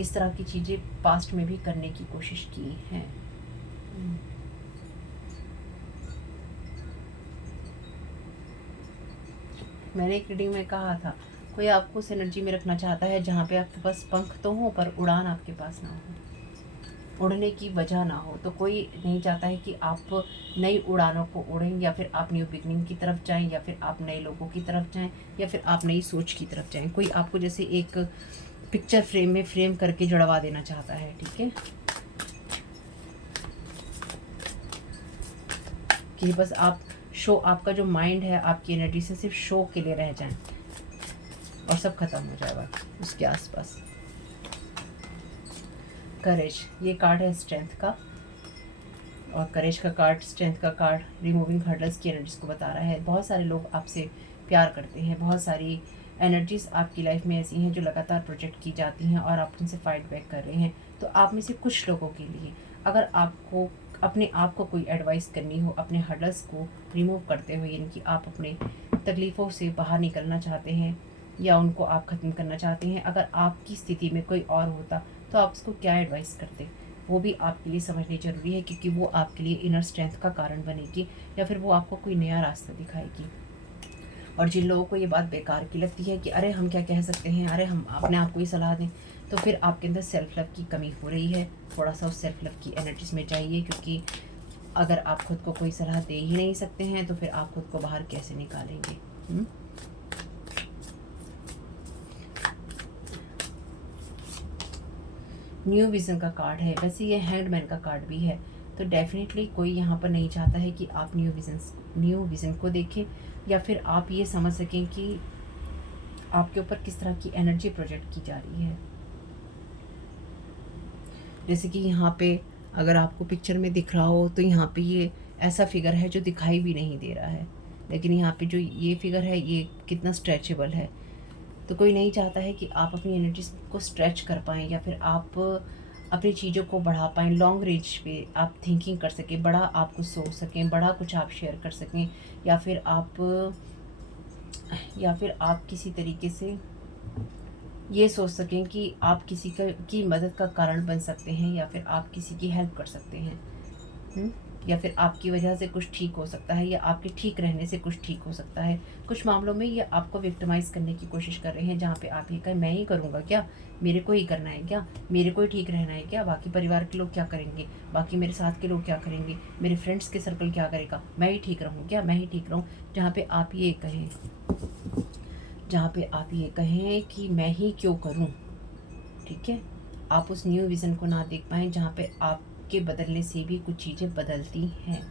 इस तरह की चीज़ें पास्ट में भी करने की कोशिश की हैं। मैंने एक रीडिंग में कहा था कोई आपको उस एनर्जी में रखना चाहता है जहाँ पे आपके पास पंख तो हो पर उड़ान आपके पास ना हो, उड़ने की वजह ना हो। तो कोई नहीं चाहता है कि आप नई उड़ानों को उड़ें या फिर आप न्यू बिगनिंग की तरफ जाएं या फिर आप नए लोगों की तरफ जाएं या फिर आप नई सोच की तरफ जाएं। कोई आपको जैसे एक पिक्चर फ्रेम में फ्रेम करके जुड़वा देना चाहता है, ठीक है, कि बस आप शो, आपका जो माइंड है आपकी एनर्जी से सिर्फ शो के लिए रह जाएं और सब खत्म हो जाएगा उसके आसपास। करेज, ये कार्ड है स्ट्रेंथ का, और करेज का कार्ड, स्ट्रेंथ का कार्ड रिमूविंग हर्डल्स की एनर्जीज को बता रहा है। बहुत सारे लोग आपसे प्यार करते हैं, बहुत सारी एनर्जीज आपकी लाइफ में ऐसी हैं जो लगातार प्रोजेक्ट की जाती हैं और आप उनसे फाइट बैक कर रहे हैं। तो आप में से कुछ लोगों के लिए अगर आपको अपने आप को कोई एडवाइस करनी हो अपने हर्डल्स को रिमूव करते हुए, यानी कि आप अपने तकलीफ़ों से बाहर निकलना चाहते हैं या उनको आप ख़त्म करना चाहते हैं, अगर आपकी स्थिति में कोई और होता तो आप उसको क्या एडवाइस करते, वो भी आपके लिए समझनी ज़रूरी है, क्योंकि वो आपके लिए इनर स्ट्रेंथ का कारण बनेगी या फिर वो आपको कोई नया रास्ता दिखाएगी। और जिन लोगों को ये बात बेकार की लगती है कि अरे हम क्या कह सकते हैं, अरे हम अपने आप को ही सलाह दें, तो फिर आपके अंदर सेल्फ लव की कमी हो रही है। थोड़ा सा उस सेल्फ लव की एनर्जीज में जाइए, क्योंकि अगर आप खुद को कोई सलाह दे ही नहीं सकते हैं तो फिर आप खुद को बाहर कैसे निकालेंगे? न्यू विज़न का कार्ड है, वैसे ये हैंडमैन का कार्ड भी है। तो डेफिनेटली कोई यहाँ पर नहीं चाहता है कि आप न्यू विज़न को देखें या फिर आप ये समझ सकें कि आपके ऊपर किस तरह की एनर्जी प्रोजेक्ट की जा रही है। जैसे कि यहाँ पे अगर आपको पिक्चर में दिख रहा हो तो यहाँ पे ये ऐसा फिगर है जो दिखाई भी नहीं दे रहा है, लेकिन यहाँ पे जो ये फिगर है ये कितना स्ट्रेचेबल है। तो कोई नहीं चाहता है कि आप अपनी एनर्जी को स्ट्रेच कर पाएँ या फिर आप अपनी चीज़ों को बढ़ा पाएँ, लॉन्ग रेंज पे आप थिंकिंग कर सकें, बड़ा आप कुछ सोच सकें, बड़ा कुछ आप शेयर कर सकें, या फिर आप किसी तरीके से ये सोच सकें कि आप किसी की मदद का कारण बन सकते हैं या फिर आप किसी की हेल्प कर सकते हैं। हुँ? या फिर आपकी वजह से कुछ ठीक हो सकता है या आपके ठीक रहने से कुछ ठीक हो सकता है। कुछ मामलों में ये आपको विक्टिमाइज़ करने की कोशिश कर रहे हैं, जहाँ पे आप ये कहें मैं ही करूँगा क्या? मेरे को ही करना है क्या? मेरे को ही ठीक रहना है क्या? बाकी परिवार के लोग क्या करेंगे? बाकी मेरे साथ के लोग क्या करेंगे? मेरे फ्रेंड्स के सर्कल क्या करेगा? मैं ही ठीक रहूँ क्या? मैं ही ठीक रहूँ? जहाँ पे आप ये कहें कि मैं ही क्यों करूँ? ठीक है? आप उस न्यू विज़न को ना देख पाएँ जहाँ पे आपके बदलने से भी कुछ चीज़ें बदलती हैं,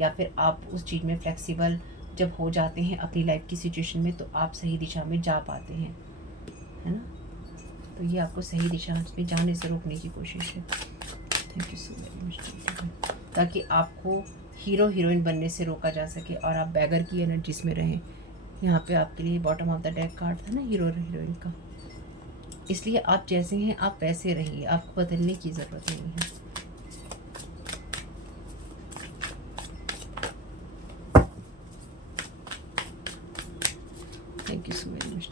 या फिर आप उस चीज़ में फ्लेक्सिबल जब हो जाते हैं अपनी लाइफ की सिचुएशन में, तो आप सही दिशा में जा पाते हैं, है ना? तो ये आपको सही दिशा में जाने से रोकने की कोशिश है। Thank you so very much, ताकि आपको हीरो हीरोइन बनने से रोका जा सके और आप बैगर की एनर्जीज में रहें। यहाँ पे आपके लिए bottom of the deck card था ना, हीरो हीरोइन का। इसलिए आप जैसे हैं आप वैसे रहिए, आपको बदलने की ज़रूरत नहीं है। Thank you so very much.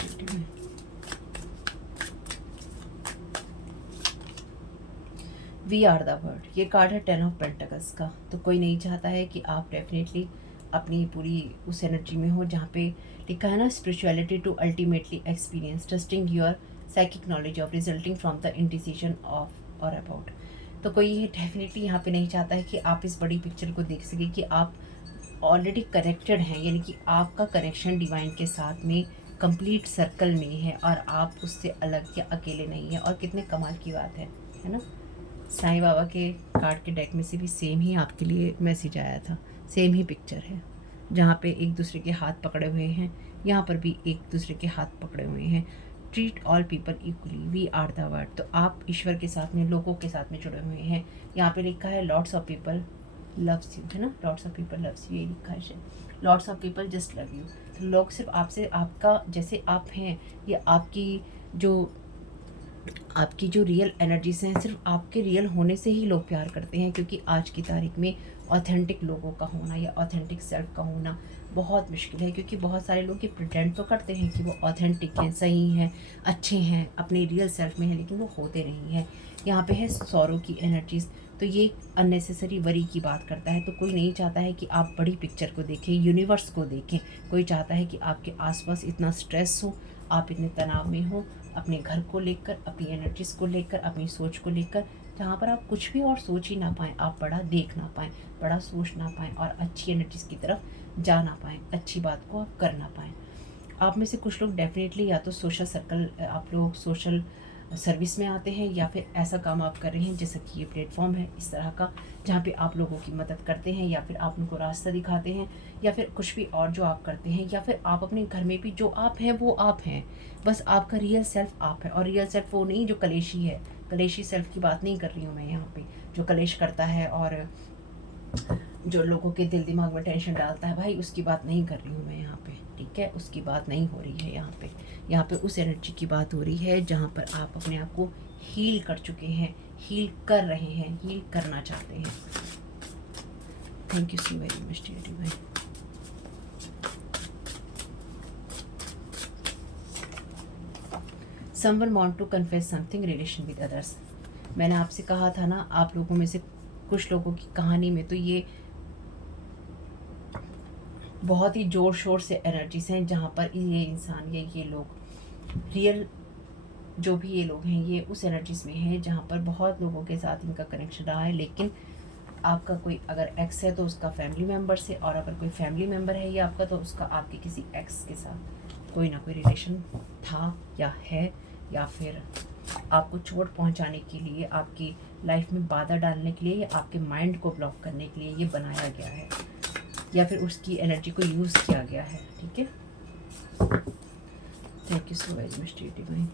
We are the word, ये कार्ड है 10 ऑफ पेंटिकल्स का। तो कोई नहीं चाहता है कि आप डेफिनेटली अपनी पूरी उस एनर्जी में हो जहाँ पे लिखा है ना, spirituality to ultimately experience trusting your psychic knowledge of resulting from the indecision of और अबाउट। तो कोई ये डेफिनेटली यहाँ पे नहीं चाहता है कि आप इस बड़ी पिक्चर को देख सकें कि आप ऑलरेडी कनेक्टेड हैं, यानी कि आपका कनेक्शन डिवाइन के साथ में कंप्लीट सर्कल में है और आप उससे अलग या अकेले नहीं हैं। और कितने कमाल की बात है ना? साईं बाबा के कार्ड के डेक में से भी सेम ही आपके लिए मैसेज आया था, सेम ही पिक्चर है जहाँ पे एक दूसरे के हाथ पकड़े हुए हैं, यहाँ पर भी एक दूसरे के हाथ पकड़े हुए हैं। Treat all people equally, we are the word. तो आप ईश्वर के साथ में, लोगों के साथ में जुड़े हुए हैं। यहाँ पे लिखा है lots of people loves you, है ना? Lots of people loves you, ये लिखा है, lots of people just love you. तो लोग सिर्फ आपसे, आपका जैसे आप हैं, ये आपकी जो रियल एनर्जीज हैं, सिर्फ आपके रियल होने से ही लोग प्यार करते हैं। क्योंकि आज की तारीख में ऑथेंटिक लोगों का होना या ऑथेंटिक सेल्फ का होना बहुत मुश्किल है। क्योंकि बहुत सारे लोग ये प्रिटेंड तो करते हैं कि वो ऑथेंटिक हैं, सही हैं, अच्छे हैं, अपने रियल सेल्फ में हैं, लेकिन वो होते नहीं हैं। यहाँ पे है सौरों की एनर्जीज। तो ये अननेसेसरी वरी की बात करता है। तो कोई नहीं चाहता है कि आप बड़ी पिक्चर को देखें, यूनिवर्स को देखें। कोई चाहता है कि आपके आसपास इतना स्ट्रेस हो, आप इतने तनाव में हो, अपने घर को लेकर, अपनी एनर्जीज़ को लेकर, अपनी सोच को लेकर, जहाँ पर आप कुछ भी और सोच ही ना पाएँ, आप बड़ा देख ना पाएँ, बड़ा सोच ना पाएँ और अच्छी एनर्जीज़ की तरफ जा ना पाएँ, अच्छी बात को आप कर ना पाएँ। आप में से कुछ लोग डेफिनेटली या तो सोशल सर्कल, आप लोग सोशल सर्विस में आते हैं, या फिर ऐसा काम आप कर रहे हैं जैसा कि ये प्लेटफॉर्म है इस तरह का, जहाँ पे आप लोगों की मदद करते हैं या फिर आप उनको रास्ता दिखाते हैं, या फिर कुछ भी और जो आप करते हैं, या फिर आप अपने घर में भी जो आप हैं वो आप हैं। बस आपका रियल सेल्फ आप है। और रियल सेल्फ वो नहीं जो कलेशी है। कलेशी सेल्फ की बात नहीं कर रही हूँ मैं यहाँ पे, जो कलेश करता है और जो लोगों के दिल दिमाग में टेंशन डालता है, भाई उसकी बात नहीं कर रही हूँ मैं यहाँ पे। ठीक है, उसकी बात नहीं हो रही है यहाँ पे। यहाँ पे उस एनर्जी की बात हो रही है जहाँ पर आप अपने आप को हील कर चुके हैं, हील कर रहे हैं, हील करना चाहते हैं। Thank you so very much dear divine. Someone want to confess something relation with others. मैंने आपसे कहा था ना, आप लोगों में से कुछ लोगों की कहानी में तो ये बहुत ही ज़ोर शोर से एनर्जीज हैं, जहाँ पर ये इंसान या ये लोग रियल जो भी ये लोग हैं, ये उस एनर्जीज में हैं जहाँ पर बहुत लोगों के साथ इनका कनेक्शन रहा है। लेकिन आपका कोई अगर एक्स है तो उसका फैमिली मेम्बर से, और अगर कोई फैमिली मेम्बर है ये आपका, तो उसका आपके किसी एक्स के साथ कोई ना कोई रिलेशन था या है, या फिर आपको चोट पहुंचाने के लिए, आपकी लाइफ में बाधा डालने के लिए, या आपके माइंड को ब्लॉक करने के लिए ये बनाया गया है, या फिर उसकी एनर्जी को यूज़ किया गया है। ठीक है, thank you so very much divine.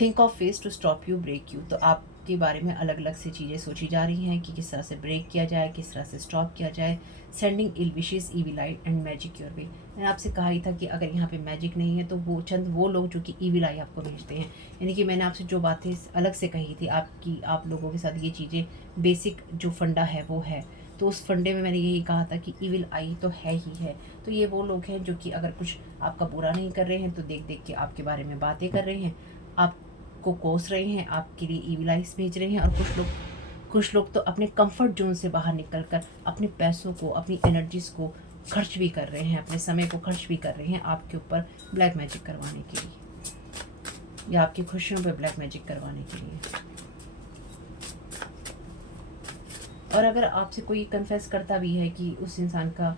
Think of ways to stop you, break you. तो आपके बारे में अलग अलग से चीज़ें सोची जा रही हैं कि किस तरह से ब्रेक किया जाए, किस तरह से स्टॉप किया जाए। Sending ill wishes, evil light and magic your way. मैंने आपसे कहा ही था कि अगर यहाँ पे मैजिक नहीं है तो वो चंद वो लोग जो कि ईवी लाई आपको भेजते हैं। यानी कि मैंने आपसे जो बातें अलग से कही थी, आप लोगों के साथ ये चीज़ें बेसिक जो फंडा है वो है। तो उस फंडे में मैंने यही कहा था कि इविल आई तो है ही है। तो ये वो लोग हैं जो कि अगर कुछ आपका बुरा नहीं कर रहे हैं तो देख देख के आपके बारे में बातें कर रहे हैं, आपको कोस रहे हैं, आपके लिए इविल आइज भेज रहे हैं। और कुछ लोग तो अपने कंफर्ट जोन से बाहर निकल कर अपने पैसों को, अपनी एनर्जीज़ को खर्च भी कर रहे हैं, अपने समय को खर्च भी कर रहे हैं आपके ऊपर ब्लैक मैजिक करवाने के लिए या आपकी खुशियों पे ब्लैक मैजिक करवाने के लिए। और अगर आपसे कोई कन्फेस करता भी है कि उस इंसान का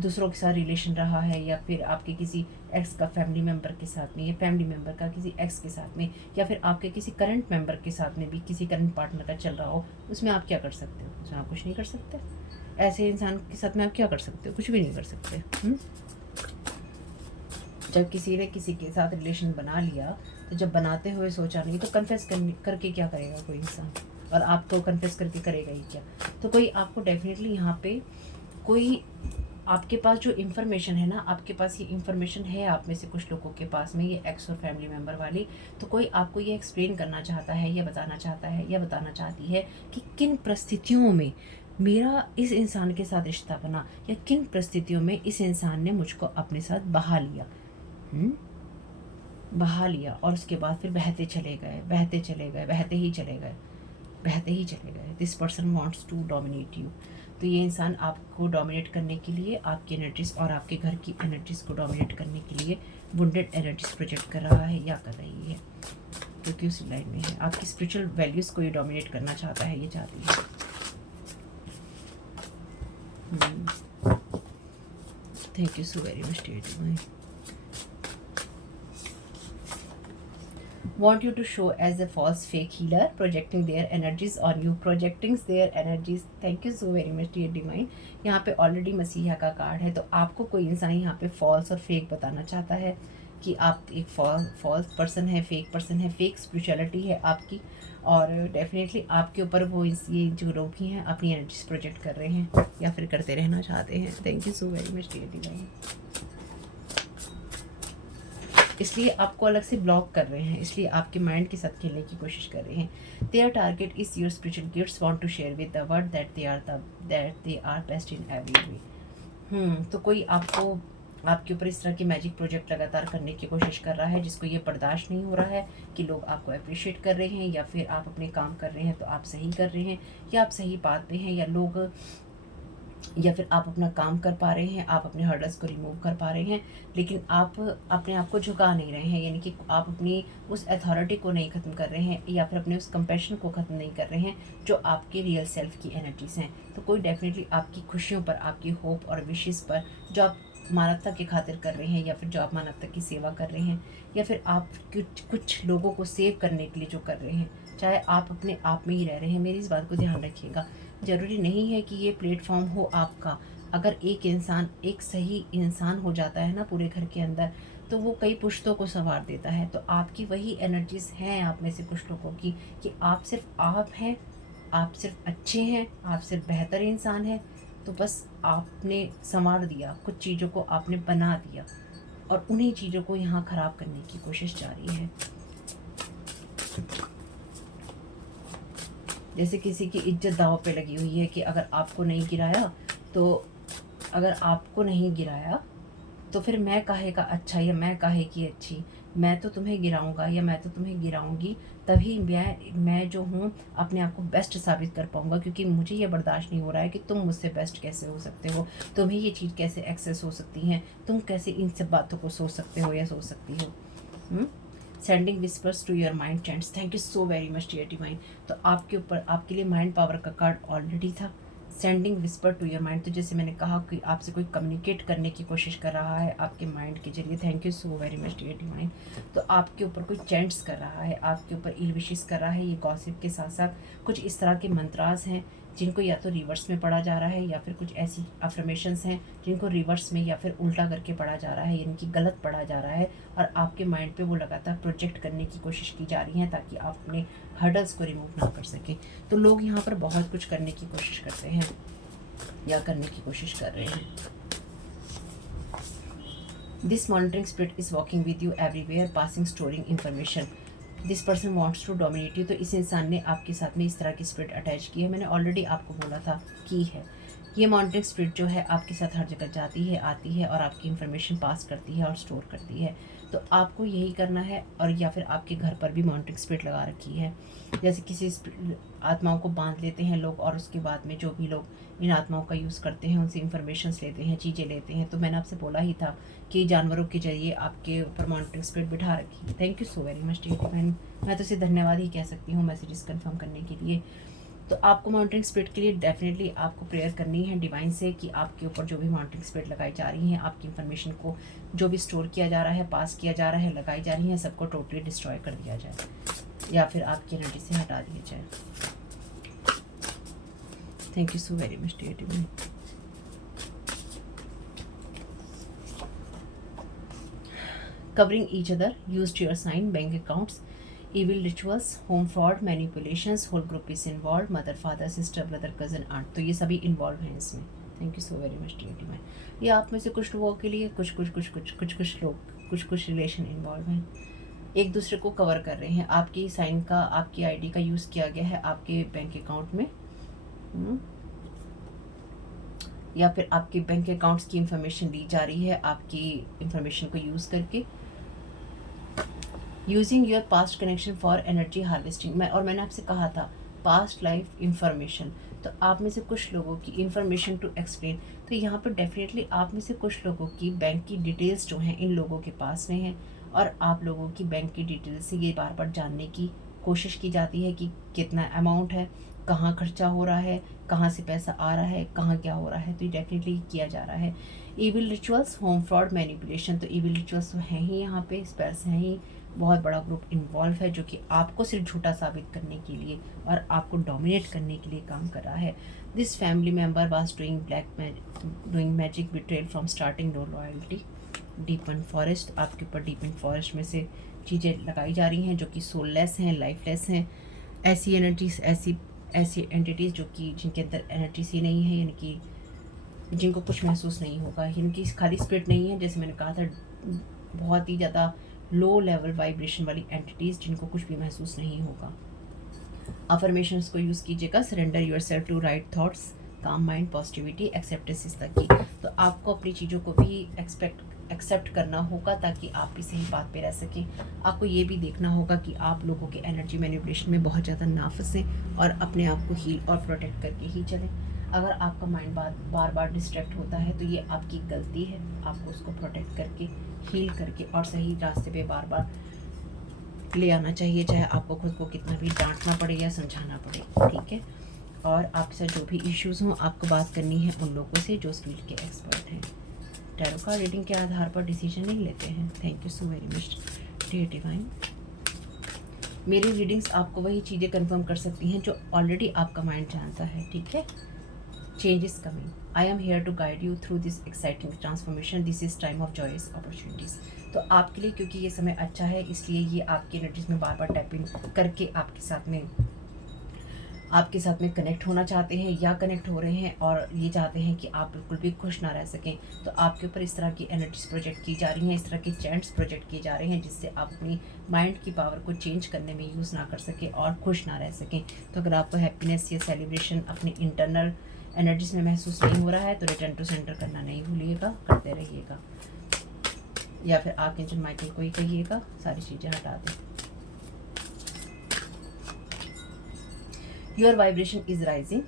दूसरों के साथ रिलेशन रहा है, या फिर आपके किसी एक्स का फैमिली मेम्बर के साथ में, या फैमिली मेम्बर का किसी एक्स के साथ में, या फिर आपके किसी करंट मेम्बर के साथ में भी किसी करंट पार्टनर का चल रहा हो, उसमें आप क्या कर सकते हो? उसमें आप कुछ नहीं कर सकते। ऐसे इंसान के साथ में आप क्या कर सकते हो? कुछ भी नहीं कर सकते। जब किसी ने किसी के साथ रिलेशन बना लिया, तो जब बनाते हुए सोचा नहीं, तो कन्फेस करके क्या करेगा कोई इंसान? और आपको कन्फेस करके करेगा ही क्या? तो कोई आपको डेफिनेटली यहाँ पे कोई आपके पास जो इन्फॉर्मेशन है ना, आपके पास ये इन्फॉर्मेशन है आप में से कुछ लोगों के पास में, ये एक्स और फैमिली मेम्बर वाली, तो कोई आपको ये एक्सप्लेन करना चाहता है या बताना चाहता है या बताना चाहती है कि किन परिस्थितियों में मेरा इस इंसान के साथ रिश्ता बना, या किन परिस्थितियों में इस इंसान ने मुझको अपने साथ बहा लिया। बहा लिया और उसके बाद फिर बहते चले गए, बहते चले गए, बहते ही चले गए, बहते ही चले गए। This person wants to dominate you. तो ये इंसान आपको डोमिनेट करने के लिए, आपकी एनर्जीज और आपके घर की एनर्जीज को डोमिनेट करने के लिए वुंडेड एनर्जीज प्रोजेक्ट कर रहा है या कर रही है, क्योंकि उसी लाइन में है। आपकी स्पिरिचुअल वैल्यूज़ को ये डोमिनेट करना चाहता है, ये चाहती है। Thank you so very much dear. Want you to show as a false fake healer, projecting their energies on you, projecting their energies. Thank you so very much dear divine। यहाँ पे already मसीहा का card है, तो आपको कोई इंसान यहाँ पे फॉल्स और फेक बताना चाहता है कि आप एक फॉल्स पर्सन है, फेक पर्सन है, फेक स्पिरिचुअलिटी है आपकी, और डेफिनेटली आपके ऊपर वो ये जो लोग भी हैं अपनी एनर्जीज प्रोजेक्ट कर रहे हैं या फिर करते रहना चाहते हैं। Thank you so very much dear divine. इसलिए आपको अलग से ब्लॉक कर रहे हैं, इसलिए आपके माइंड के साथ खेलने की कोशिश कर रहे हैं। Their target is your spiritual gifts want to share with the world that they are best in every way. तो कोई आपको आपके ऊपर इस तरह के मैजिक प्रोजेक्ट लगातार करने की कोशिश कर रहा है, जिसको ये बर्दाश्त नहीं हो रहा है कि लोग आपको अप्रिशिएट कर रहे हैं, या फिर आप अपने काम कर रहे हैं तो आप सही कर रहे हैं, या आप सही बात पे हैं, या फिर आप अपना काम कर पा रहे हैं, आप अपने हर्डल्स को रिमूव कर पा रहे हैं, लेकिन आप अपने आप को झुका नहीं रहे हैं, यानी कि आप अपनी उस अथॉरिटी को नहीं ख़त्म कर रहे हैं, या फिर अपने उस कंपैशन को ख़त्म नहीं कर रहे हैं जो आपके रियल सेल्फ की एनर्जीज़ हैं। तो कोई डेफिनेटली आपकी खुशियों पर, आपकी होप और विशेस पर, जो आप मानवता की खातिर कर रहे हैं, या फिर जो आप मानवता की सेवा कर रहे हैं, या फिर आप कुछ लोगों को सेव करने के लिए जो कर रहे हैं, चाहे आप अपने आप में ही रह रहे हैं। मेरी इस बात को ध्यान रखिएगा, ज़रूरी नहीं है कि ये प्लेटफॉर्म हो आपका। अगर एक इंसान एक सही इंसान हो जाता है ना पूरे घर के अंदर, तो वो कई पुश्तों को संवार देता है। तो आपकी वही एनर्जीज़ हैं आप में से कुछ लोगों की, कि आप सिर्फ आप हैं, आप सिर्फ अच्छे हैं, आप सिर्फ बेहतर इंसान हैं। तो बस आपने संवार दिया, कुछ चीज़ों को आपने बना दिया, और उन्हीं चीज़ों को यहाँ ख़राब करने की कोशिश जारी है। जैसे किसी की इज्जत दांव पे लगी हुई है कि अगर आपको नहीं गिराया तो फिर मैं काहे का अच्छा, या मैं काहे की अच्छी, मैं तो तुम्हें गिराऊंगा या मैं तो तुम्हें गिराऊंगी, तभी मैं जो हूँ अपने आप को बेस्ट साबित कर पाऊंगा, क्योंकि मुझे ये बर्दाश्त नहीं हो रहा है कि तुम मुझसे बेस्ट कैसे हो सकते हो, तुम्हें ये चीज़ कैसे एक्सेस हो सकती है, तुम कैसे इन सब बातों को सोच सकते हो या सोच सकती हो। Sending whispers to your mind chants. Thank you so very much dear divine. तो आपके ऊपर आपके लिए माइंड पावर का कार्ड ऑलरेडी था, sending whisper to your mind. तो जैसे मैंने कहा कि आपसे कोई कम्युनिकेट करने की कोशिश कर रहा है आपके माइंड के जरिए। Thank you so very much dear divine. तो आपके ऊपर कोई चैंट्स कर रहा है, आपके ऊपर इल विशेस कर रहा है। ये गॉसिप के साथ साथ कुछ इस तरह के मंत्रास हैं जिनको या तो रिवर्स में पढ़ा जा रहा है, या फिर कुछ ऐसी अफर्मेशंस हैं जिनको रिवर्स में या फिर उल्टा करके पढ़ा जा रहा है, यानी कि गलत पढ़ा जा रहा है, और आपके माइंड पे वो लगातार प्रोजेक्ट करने की कोशिश की जा रही है ताकि आप अपने हर्डल्स को रिमूव ना कर सकें। तो लोग यहाँ पर बहुत कुछ करने की कोशिश करते हैं या करने की कोशिश कर रहे हैं। This monitoring spirit is walking with you everywhere, passing storing information. This person wants to dominate you. तो इस इंसान ने आपके साथ में इस तरह की स्पिरिट अटैच की है। मैंने ऑलरेडी आपको बोला था की है ये मॉनिटरिंग स्पिरिट जो है आपके साथ हर जगह जाती है, आती है और आपकी इन्फॉर्मेशन पास करती है और स्टोर करती है। तो आपको यही करना है, और या फिर आपके घर पर भी मॉनिटरिंग स्पिरिट लगा रखी है। जैसे किसी आत्माओं को बांध लेते हैं लोग, और उसके बाद में जो भी लोग इन आत्माओं का यूज़ करते हैं उनसे इन्फॉर्मेशंस लेते हैं, चीज़ें लेते हैं। तो मैंने आपसे बोला ही था कि जानवरों के जरिए आपके ऊपर मॉनिटरिंग स्पिरिट बिठा रखी है। Thank you so very much dear divine. मैं तो इसे धन्यवाद ही कह सकती हूँ मैसेजेस कंफर्म करने के लिए। तो आपको मॉनिटरिंग स्पिरिट के लिए डेफिनेटली आपको प्रेयर करनी है डिवाइन से कि आपके ऊपर जो भी मॉनिटरिंग स्पिरिट लगाई जा रही हैं, आपकी इन्फॉर्मेशन को जो भी स्टोर किया जा रहा है, पास किया जा रहा है, लगाई जा रही है, सबको टोटली डिस्ट्रॉय कर दिया जाए या फिर आपकी एनर्जी से हटा दिया जाए। Thank you so very much dear divine. Covering each other, used your sign, bank accounts, evil rituals, home fraud, manipulations, whole group is involved, mother, father, sister, brother, cousin, aunt, तो ये सभी involve हैं इसमें। Thank you so very much dear divine. ये आप में से कुछ लोगों के लिए कुछ लोग कुछ रिलेशन इन्वॉल्व हैं, एक दूसरे को कवर कर रहे हैं। आपकी साइन का, आपकी आईडी का यूज़ किया गया है आपके बैंक अकाउंट में, या फिर आपके बैंक अकाउंट्स की इंफॉर्मेशन ली जा रही है आपकी इंफॉर्मेशन को यूज़ करके। Using your past connection for energy harvesting. मैंने आपसे कहा था पास्ट लाइफ इंफॉर्मेशन, तो आप में से कुछ लोगों की इंफॉर्मेशन टू एक्सप्लेन, तो यहाँ पर डेफिनेटली आप में से कुछ लोगों की बैंक की डिटेल्स जो हैं इन लोगों के पास में हैं, और आप लोगों की बैंक की डिटेल्स से ये बार बार जानने की कोशिश की जाती है कि कितना अमाउंट है, कहाँ खर्चा हो रहा है, कहाँ से पैसा आ रहा है, कहाँ क्या हो रहा है, तो ये डेफिनेटली किया जा रहा है। Evil rituals, home fraud, manipulation, तो ईविल रिचुअल्स तो हैं ही यहाँ पे, स्पेल्स हैं ही, बहुत बड़ा ग्रुप इन्वॉल्व है जो कि आपको सिर्फ झूठा साबित करने के लिए और आपको डोमिनेट करने के लिए काम कर रहा है। This family member was doing magic betrayal from starting, no loyalty, deepen forest, आपके ऊपर डीपन फॉरेस्ट में से चीज़ें लगाई जा रही हैं जो कि सोललेस हैं, लाइफलेस हैं। ऐसी एनर्जीज, ऐसी एंटिटीज़ जो कि जिनके अंदर एनर्जीज ही नहीं है, यानी कि जिनको कुछ महसूस नहीं होगा, इनकी खाली स्पिरिट नहीं है, जैसे मैंने कहा था बहुत ही ज़्यादा लो लेवल वाइब्रेशन वाली एंटिटीज़ जिनको कुछ भी महसूस नहीं होगा। अफर्मेशंस को यूज़ कीजिएगा, surrender yourself to right thoughts, calm mind, positivity, acceptance इस तक की। तो आपको अपनी चीज़ों को भी एक्सेप्ट करना होगा ताकि आप भी सही बात पे रह सकें। आपको ये भी देखना होगा कि आप लोगों के एनर्जी मैनिपुलेशन में बहुत ज़्यादा ना फंसें और अपने आप को हील और प्रोटेक्ट करके ही चलें। अगर आपका माइंड बार बार डिस्ट्रैक्ट होता है तो ये आपकी गलती है, आपको उसको प्रोटेक्ट करके, हील करके और सही रास्ते पे बार बार ले आना चाहिए, चाहे आपको खुद को कितना भी डांटना पड़े या समझाना पड़े, ठीक है। और आपके साथ जो भी इश्यूज़ हों आपको बात करनी है उन लोगों से जो इस फील्ड के एक्सपर्ट हैं। टैरो कार्ड रीडिंग के आधार पर डिसीजन नहीं लेते हैं। Thank you so very much dear divine. मेरी रीडिंग्स आपको वही चीज़ें कंफर्म कर सकती हैं जो ऑलरेडी आपका माइंड जानता है, ठीक है। Change is coming, I am here to guide you through this exciting transformation, this is time of joyous opportunities. तो आपके लिए क्योंकि ये समय अच्छा है इसलिए ये आपकी एनर्जीज में बार बार टैपिंग करके आपके साथ में कनेक्ट होना चाहते हैं या कनेक्ट हो रहे हैं, और ये चाहते हैं कि आप बिल्कुल भी खुश ना रह सकें। तो आपके ऊपर इस तरह की एनर्जीज प्रोजेक्ट की जा रही हैं, इस तरह के चैंट्स प्रोजेक्ट किए जा रहे हैं जिससे आप अपनी माइंड की पावर को चेंज करने में यूज़ ना कर सकें और खुश ना रह सकें। तो अगर आपको हैप्पीनेस या सेलिब्रेशन अपनी इंटरनल एनर्जीज में महसूस नहीं हो रहा है तो रिटर्न टू सेंटर करना नहीं भूलिएगा, करते रहिएगा, या फिर आर्कएंजल माइकल को ही कहिएगा सारी चीज़ें हटा दें। Your vibration is rising.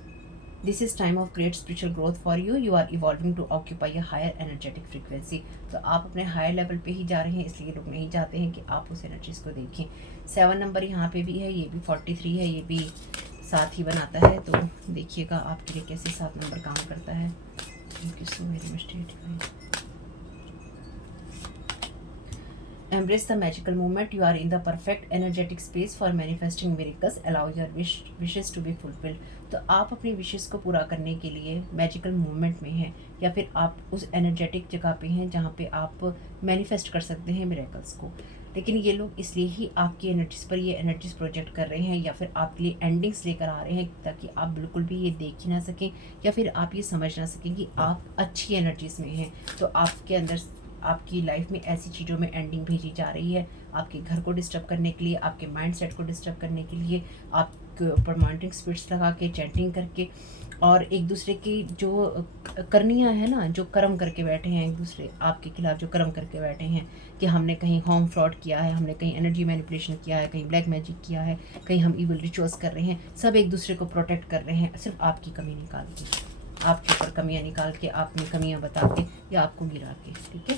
This is time of great spiritual growth for you. You are evolving to occupy a higher energetic frequency. तो आप अपने हायर लेवल पे ही जा रहे हैं, इसलिए लोग नहीं चाहते हैं कि आप उस एनर्जीज को देखें। 7 नंबर यहाँ पे भी है, ये भी 43 है, ये भी 7 ही बनाता है। तो देखिएगा आपके लिए कैसे 7 नंबर काम करता है। Thank you so very much dear divine. Embrace the magical moment. You are in the perfect energetic space for manifesting miracles. Allow your wishes to be fulfilled. तो आप अपनी विशेष को पूरा करने के लिए मैजिकल मोमेंट में हैं, या फिर आप उस एनर्जेटिक जगह पे हैं जहाँ पे आप मैनिफेस्ट कर सकते हैं मिरेकल्स को। लेकिन ये लोग इसलिए ही आपकी एनर्जीज पर ये एनर्जीज प्रोजेक्ट कर रहे हैं या फिर आपके लिए एंडिंग्स लेकर आ रहे हैं ताकि आप बिल्कुल भी ये देख ही ना सकें या फिर आप ये समझ ना सकें कि आप अच्छी एनर्जीज में हैं। तो आपके अंदर आपकी लाइफ में ऐसी चीज़ों में एंडिंग भेजी जा रही है आपके घर को डिस्टर्ब करने के लिए, आपके माइंड सेट को डिस्टर्ब करने के लिए, आपके ऊपर मॉनिटरिंग स्पिरिट्स लगा के, चैंटिंग करके, और एक दूसरे की जो करनियाँ है ना, जो कर्म करके बैठे हैं एक दूसरे आपके खिलाफ, जो कर्म करके बैठे हैं कि हमने कहीं होम फ्रॉड किया है, हमने कहीं एनर्जी मैनिपुलेशन किया है, कहीं ब्लैक मैजिक किया है, कहीं हम इविल रिचुअल्स कर रहे हैं, सब एक दूसरे को प्रोटेक्ट कर रहे हैं सिर्फ आपकी कमी निकाल के, आपके ऊपर कमियाँ निकाल के, आप में कमियाँ बता के या आपको गिरा के। ठीक है,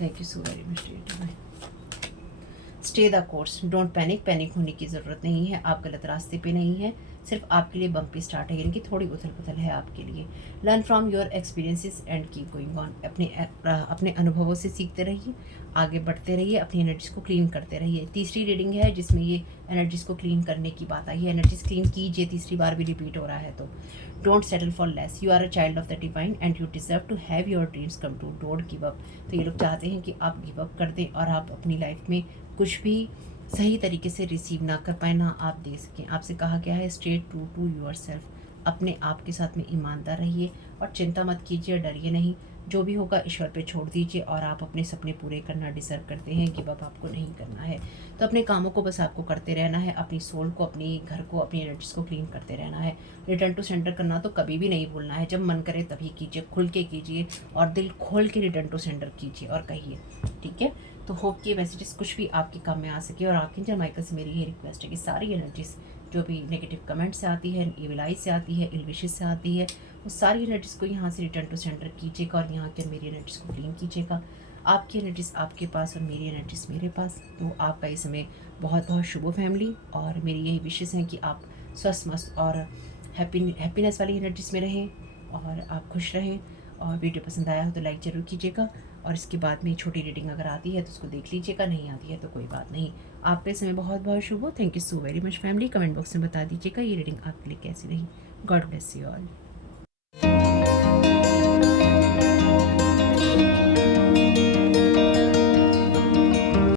thank you so very much. Stay the course, don't panic, panic होने की ज़रूरत नहीं है, आप गलत रास्ते पे नहीं हैं, सिर्फ आपके लिए बम्पी स्टार्ट है, यानी कि थोड़ी उथल पुथल है आपके लिए। Learn from your experiences and keep going on, अपने अनुभवों से सीखते रहिए, आगे बढ़ते रहिए, अपनी एनर्जीज को क्लीन करते रहिए। तीसरी रीडिंग है जिसमें ये एनर्जीज को क्लीन करने की बात आई है, एनर्जीज क्लीन कीजिए, तीसरी बार भी रिपीट हो रहा है तो don't settle for less, you are a child of the divine and you deserve to have your dreams come to, don't give up. तो ये लोग चाहते हैं कि आप गिव अप कर दें और आप अपनी लाइफ में कुछ भी सही तरीके से रिसीव ना कर पाए, ना आप दे सकें। आपसे कहा गया है stay true to your self, अपने आप के साथ में ईमानदार रहिए और चिंता मत कीजिए, डरिए नहीं, जो भी होगा ईश्वर पे छोड़ दीजिए और आप अपने सपने पूरे करना डिज़र्व करते हैं, गिव अप आपको नहीं करना है। तो अपने कामों को बस आपको करते रहना है, अपनी सोल को, अपनी घर को, अपनी एनर्जीज को क्लीन करते रहना है। रिटर्न टू सेंटर करना तो कभी भी नहीं भूलना है, जब मन करे तभी कीजिए, खुल के कीजिए और दिल खोल के रिटर्न टू सेंटर कीजिए और कहिए। ठीक है, तो होप कि ये मैसेजेस कुछ भी आपके काम में आ सके। और आपके एंजल माइकल से मेरी ये रिक्वेस्ट है कि सारी एनर्जीज जो भी नेगेटिव कमेंट से आती है, इविल आई से आती है, इल विशेस से आती है, वो सारी एनर्जीज को यहाँ से रिटर्न टू सेंटर कीजिएगा और यहाँ के मेरी एनर्जीज को क्लीन कीजिएगा। आपकी एनर्जीज आपके पास और मेरी एनर्जीज मेरे पास। तो आपका ये समय बहुत बहुत शुभ हो फैमिली, और मेरी यही विशेष हैं कि आप स्वस्थ मस्त और हैप्पीनेस वाली एनर्जीज में रहें और आप खुश रहें। और वीडियो पसंद आया हो तो लाइक ज़रूर कीजिएगा, और इसके बाद में छोटी रीडिंग अगर आती है तो उसको देख लीजिएगा, नहीं आती है तो कोई बात नहीं। आपका समय बहुत बहुत शुभ हो। Thank you so very much family. Comment box में बता दीजिएगा ये रीडिंग आपके लिए कैसी रही। God bless you all.